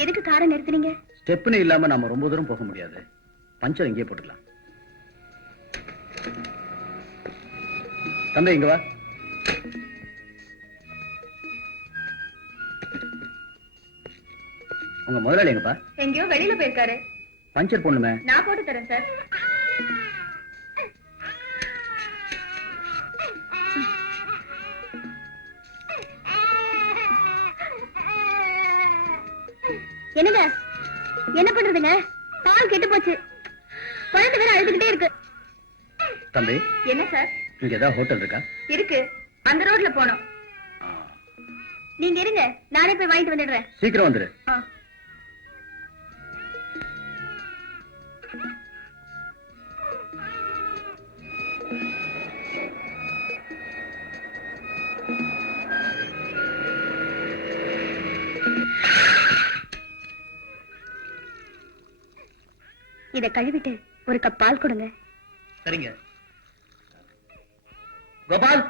எதுக்கு காரை நிறுத்துனீங்க? ஸ்டெப்னி இல்லாம நாம ரொம்ப தூரம் போக முடியாது. பஞ்சர் இங்கே போட்டுக்கலாம். தந்தை இங்க வா. உங்க முதலாளி எங்கப்பா? எங்கேயோ வெளியில போயிருக்காரு. பஞ்சர் போடணுமே. நான் போட்டு தரேன் சார். என்னங்க, என்ன பண்றதுங்க? பால் கெட்டு போச்சு. குழந்தை வேற அழுதுகிட்டே இருக்கு. தம்பி, என்ன சார்? இங்க ஏதாவது ஹோட்டல் இருக்கா? இருக்கு, அந்த ரோட்ல போனோம். நீங்க இருங்க, நானே போய் வாங்கிட்டு வந்துடுறேன். சீக்கிரம் வந்துரு. இத கழுவிட்டு ஒரு கப் பால் கொடுங்க. சரிங்க. கோபால்,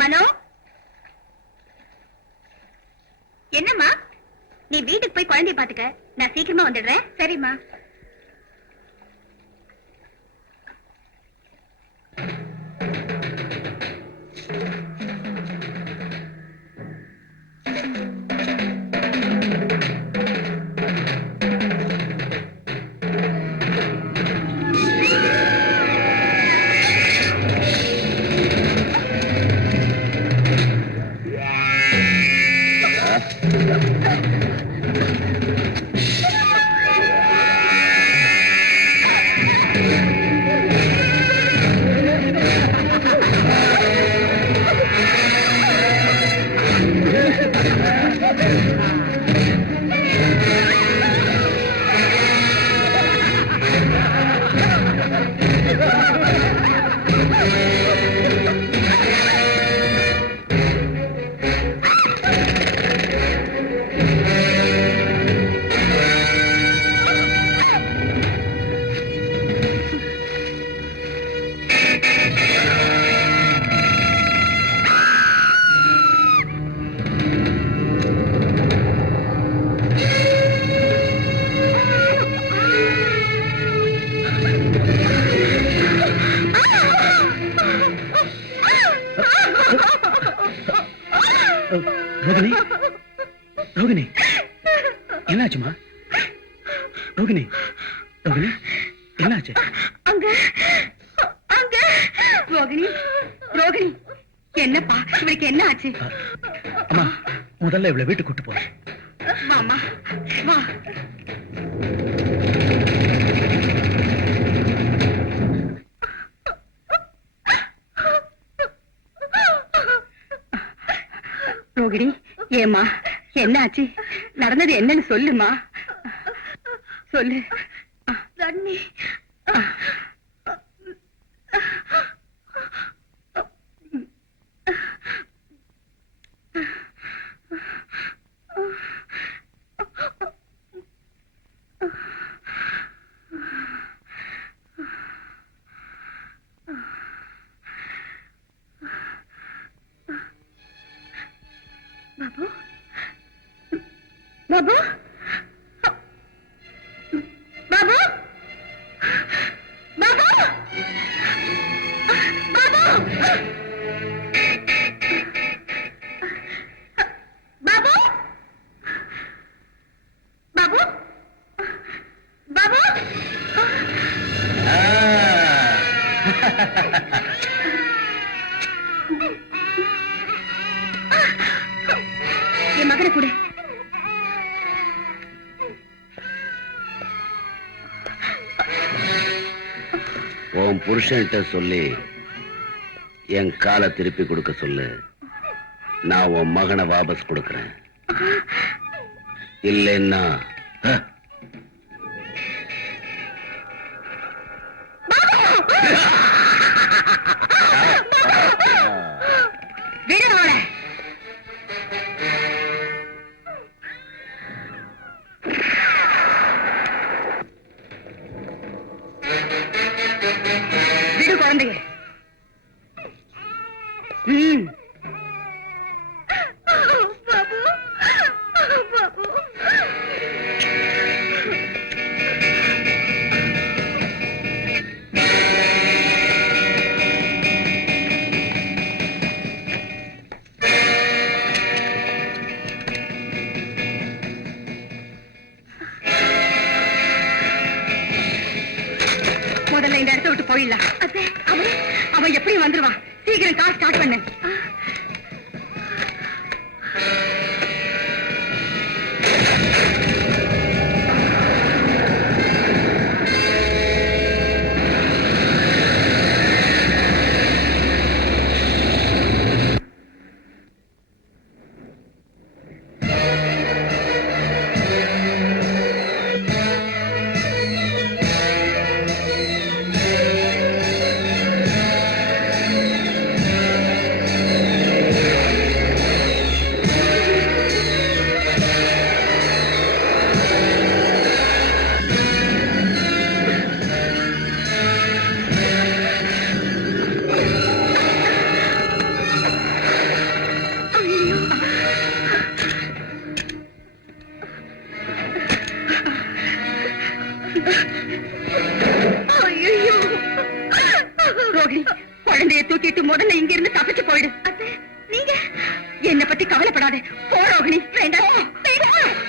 மனோ, என்னம்மா? நீ வீட்டுக்கு போய் குழந்தைய பாத்துக்க, நான் சீக்கிரமா வந்துடுறேன். சரிம்மா. ரோகிணி, ரோகிணி, என்னாச்சுமா? ரோகிணி, ரோகிணி, என்னாச்சு? அங்க அங்க ரோகிணி, ரோகிணி, என்னப்பா இவளுக்கு என்ன ஆச்சு? அம்மா, முதல்ல இவளை வீட்டுக்கு கூட்டு போ. வாமா, வா. ரோகிணி, ஏமா என்ன ஆச்சு? நடந்தது என்னன்னு சொல்லுமா, சொல்லு. தண்ணி பாபு, பாபு, பாபு, பாபு, பாபு, பாபு, பாபு, என் மகனை கொடு. உன் புருஷன்கிட்ட சொல்லி என் காலை திருப்பி கொடுக்க சொல்லு. நான் உன் மகனை வாபஸ் கொடுக்கறேன். இல்லைன்னா விடு அவளை. விடு குழந்தைய. பாபு, பாபு, முதல்ல இந்த இடத்த விட்டு போயிடலாம். அவன் எப்படி வந்துருவான்? சீக்கிரம் கார் ஸ்டார்ட் பண்ணு. தப்பிச்சு போயிடு. நீங்க என்னை பத்தி கவலைப்படாதே. போ ரோகிணி. வேண்டாம்.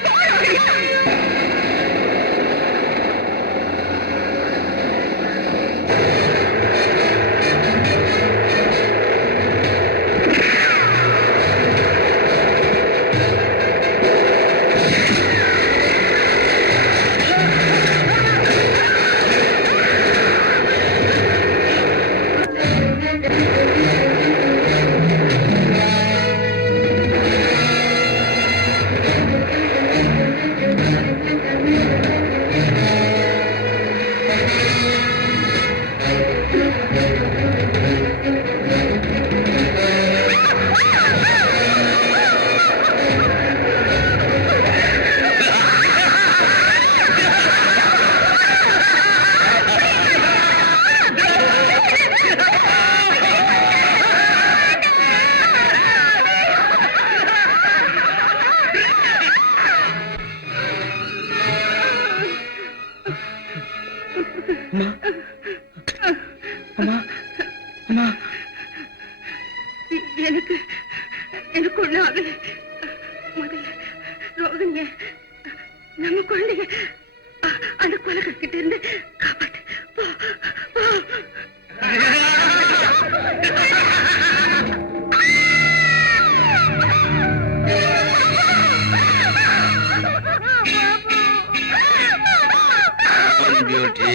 போ ரோகிணி. எனக்கு ஒண்ணு ஆகல. முதல்ல ரோகிணிய நம்ம குழந்தைய அந்த கொலைக்கிட்ட இருந்து காப்பாத்து. போ, போ. பியூட்டி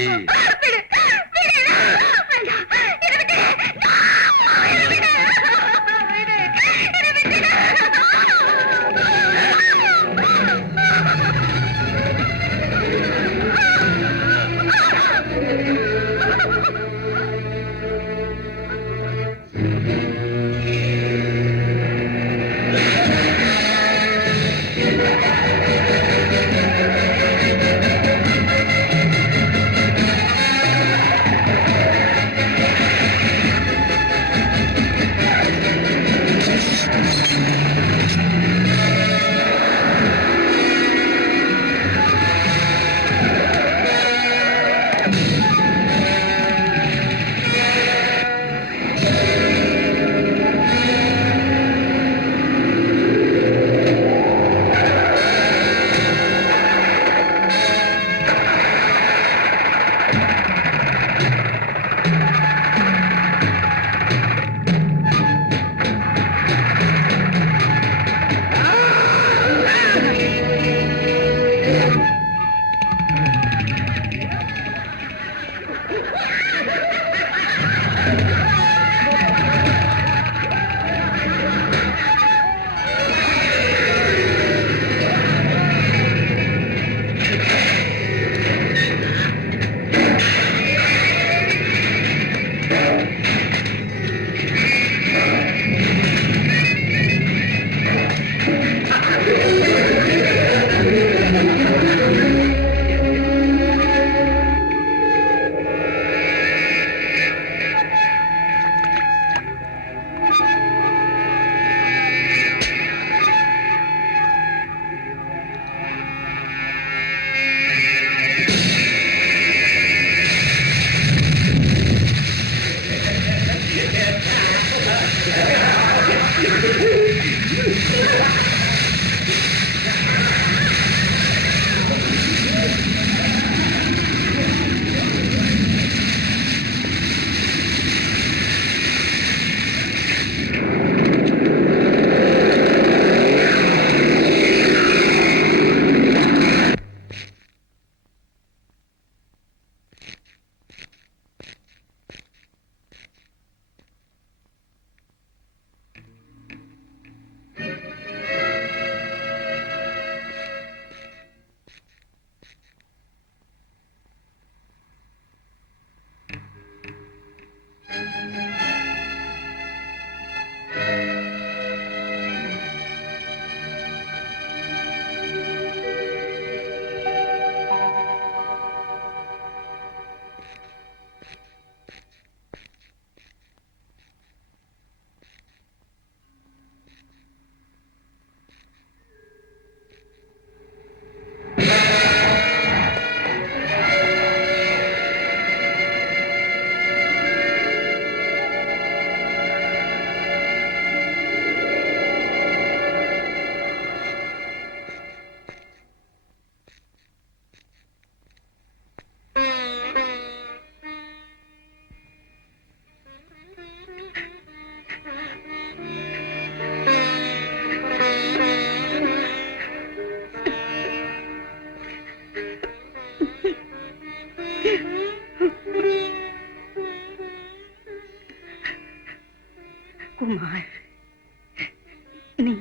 நீ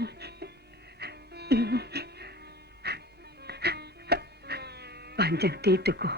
பஞ்சம் தீர்த்துக்கோ.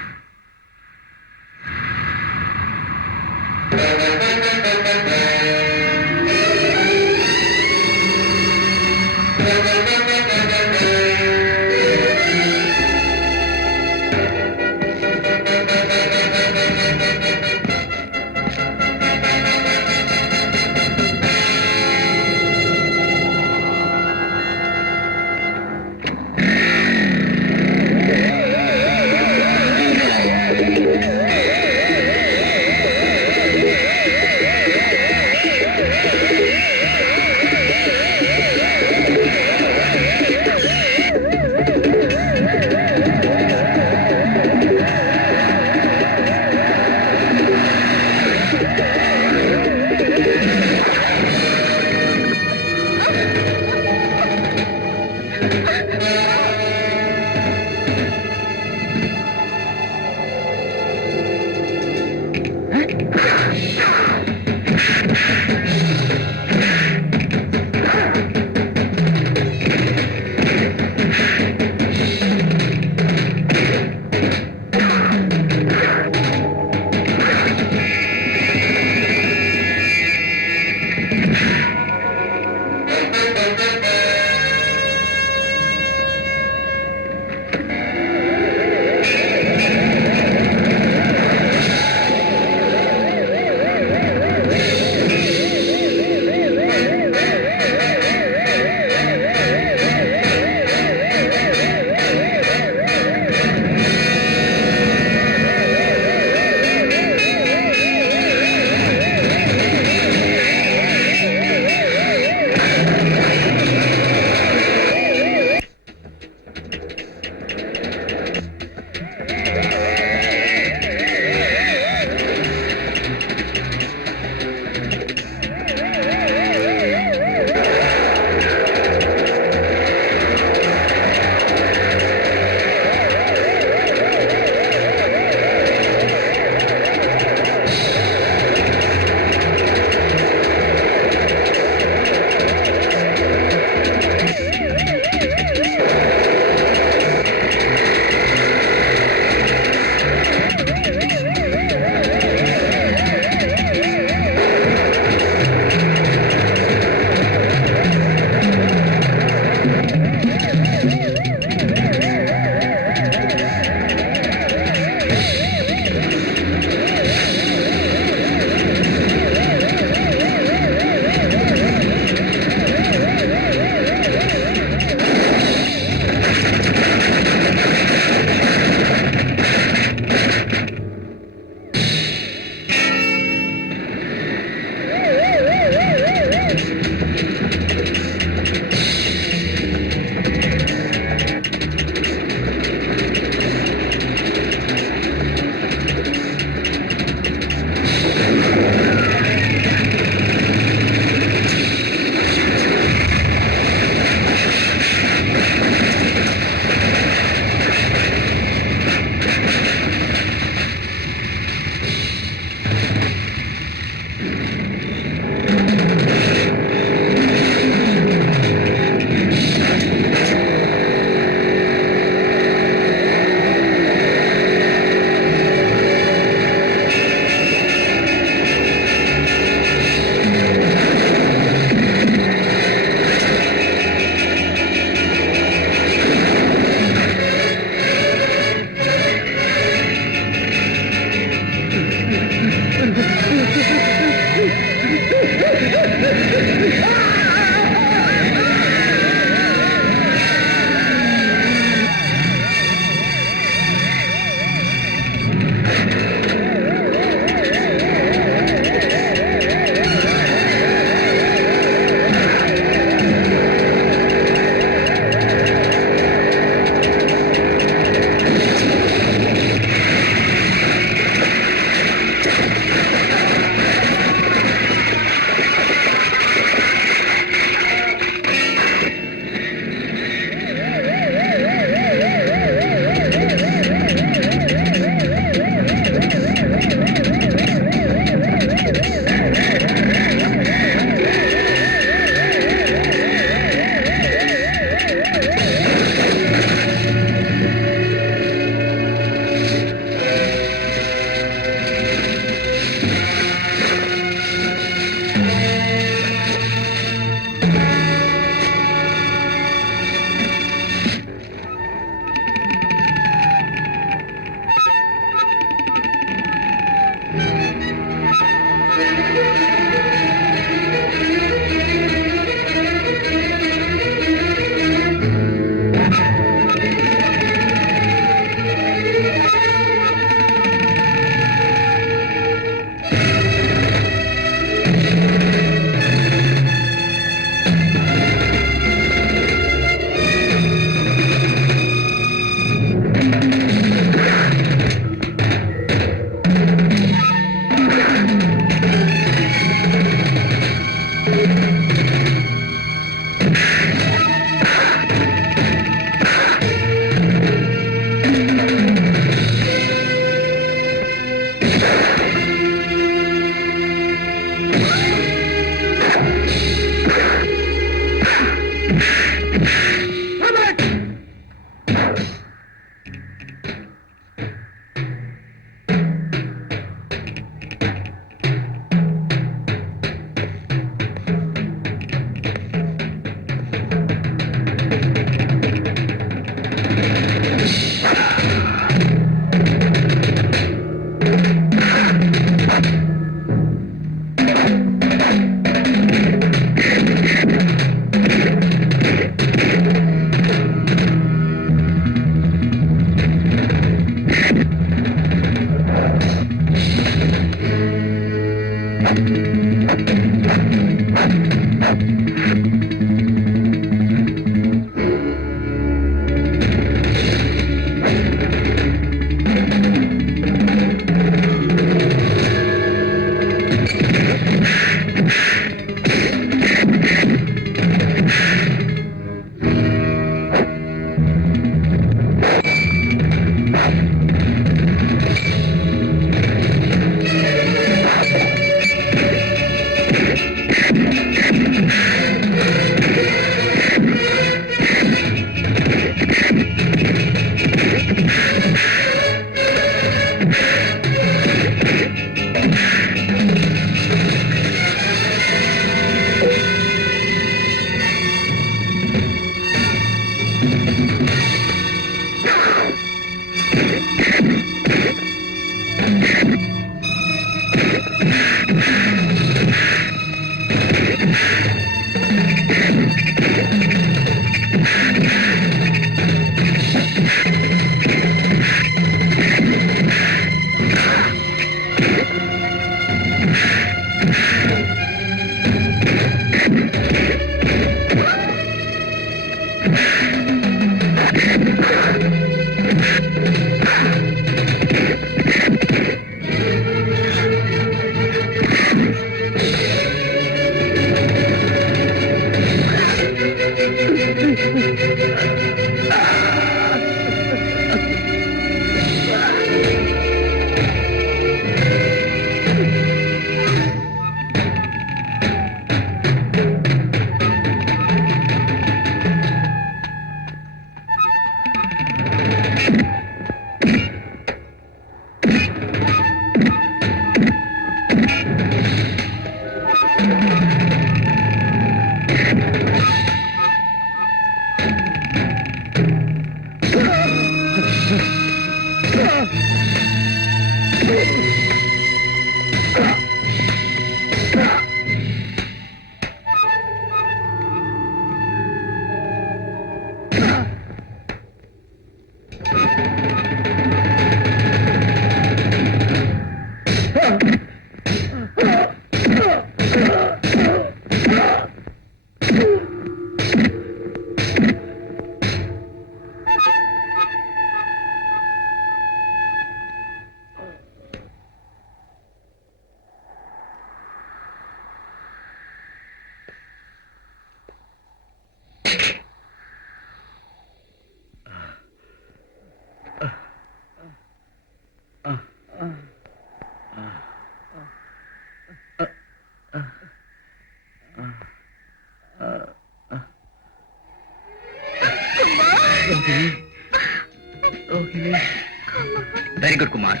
வெரி குட் குமார்,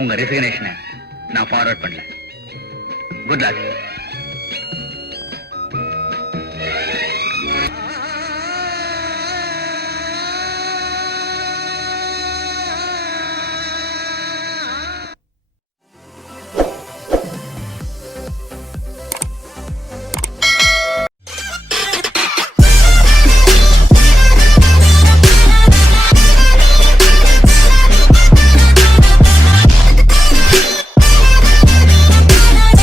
உங்க ரெசிக்னேஷனை நான் ஃபார்வர்ட் பண்ணல. Good luck.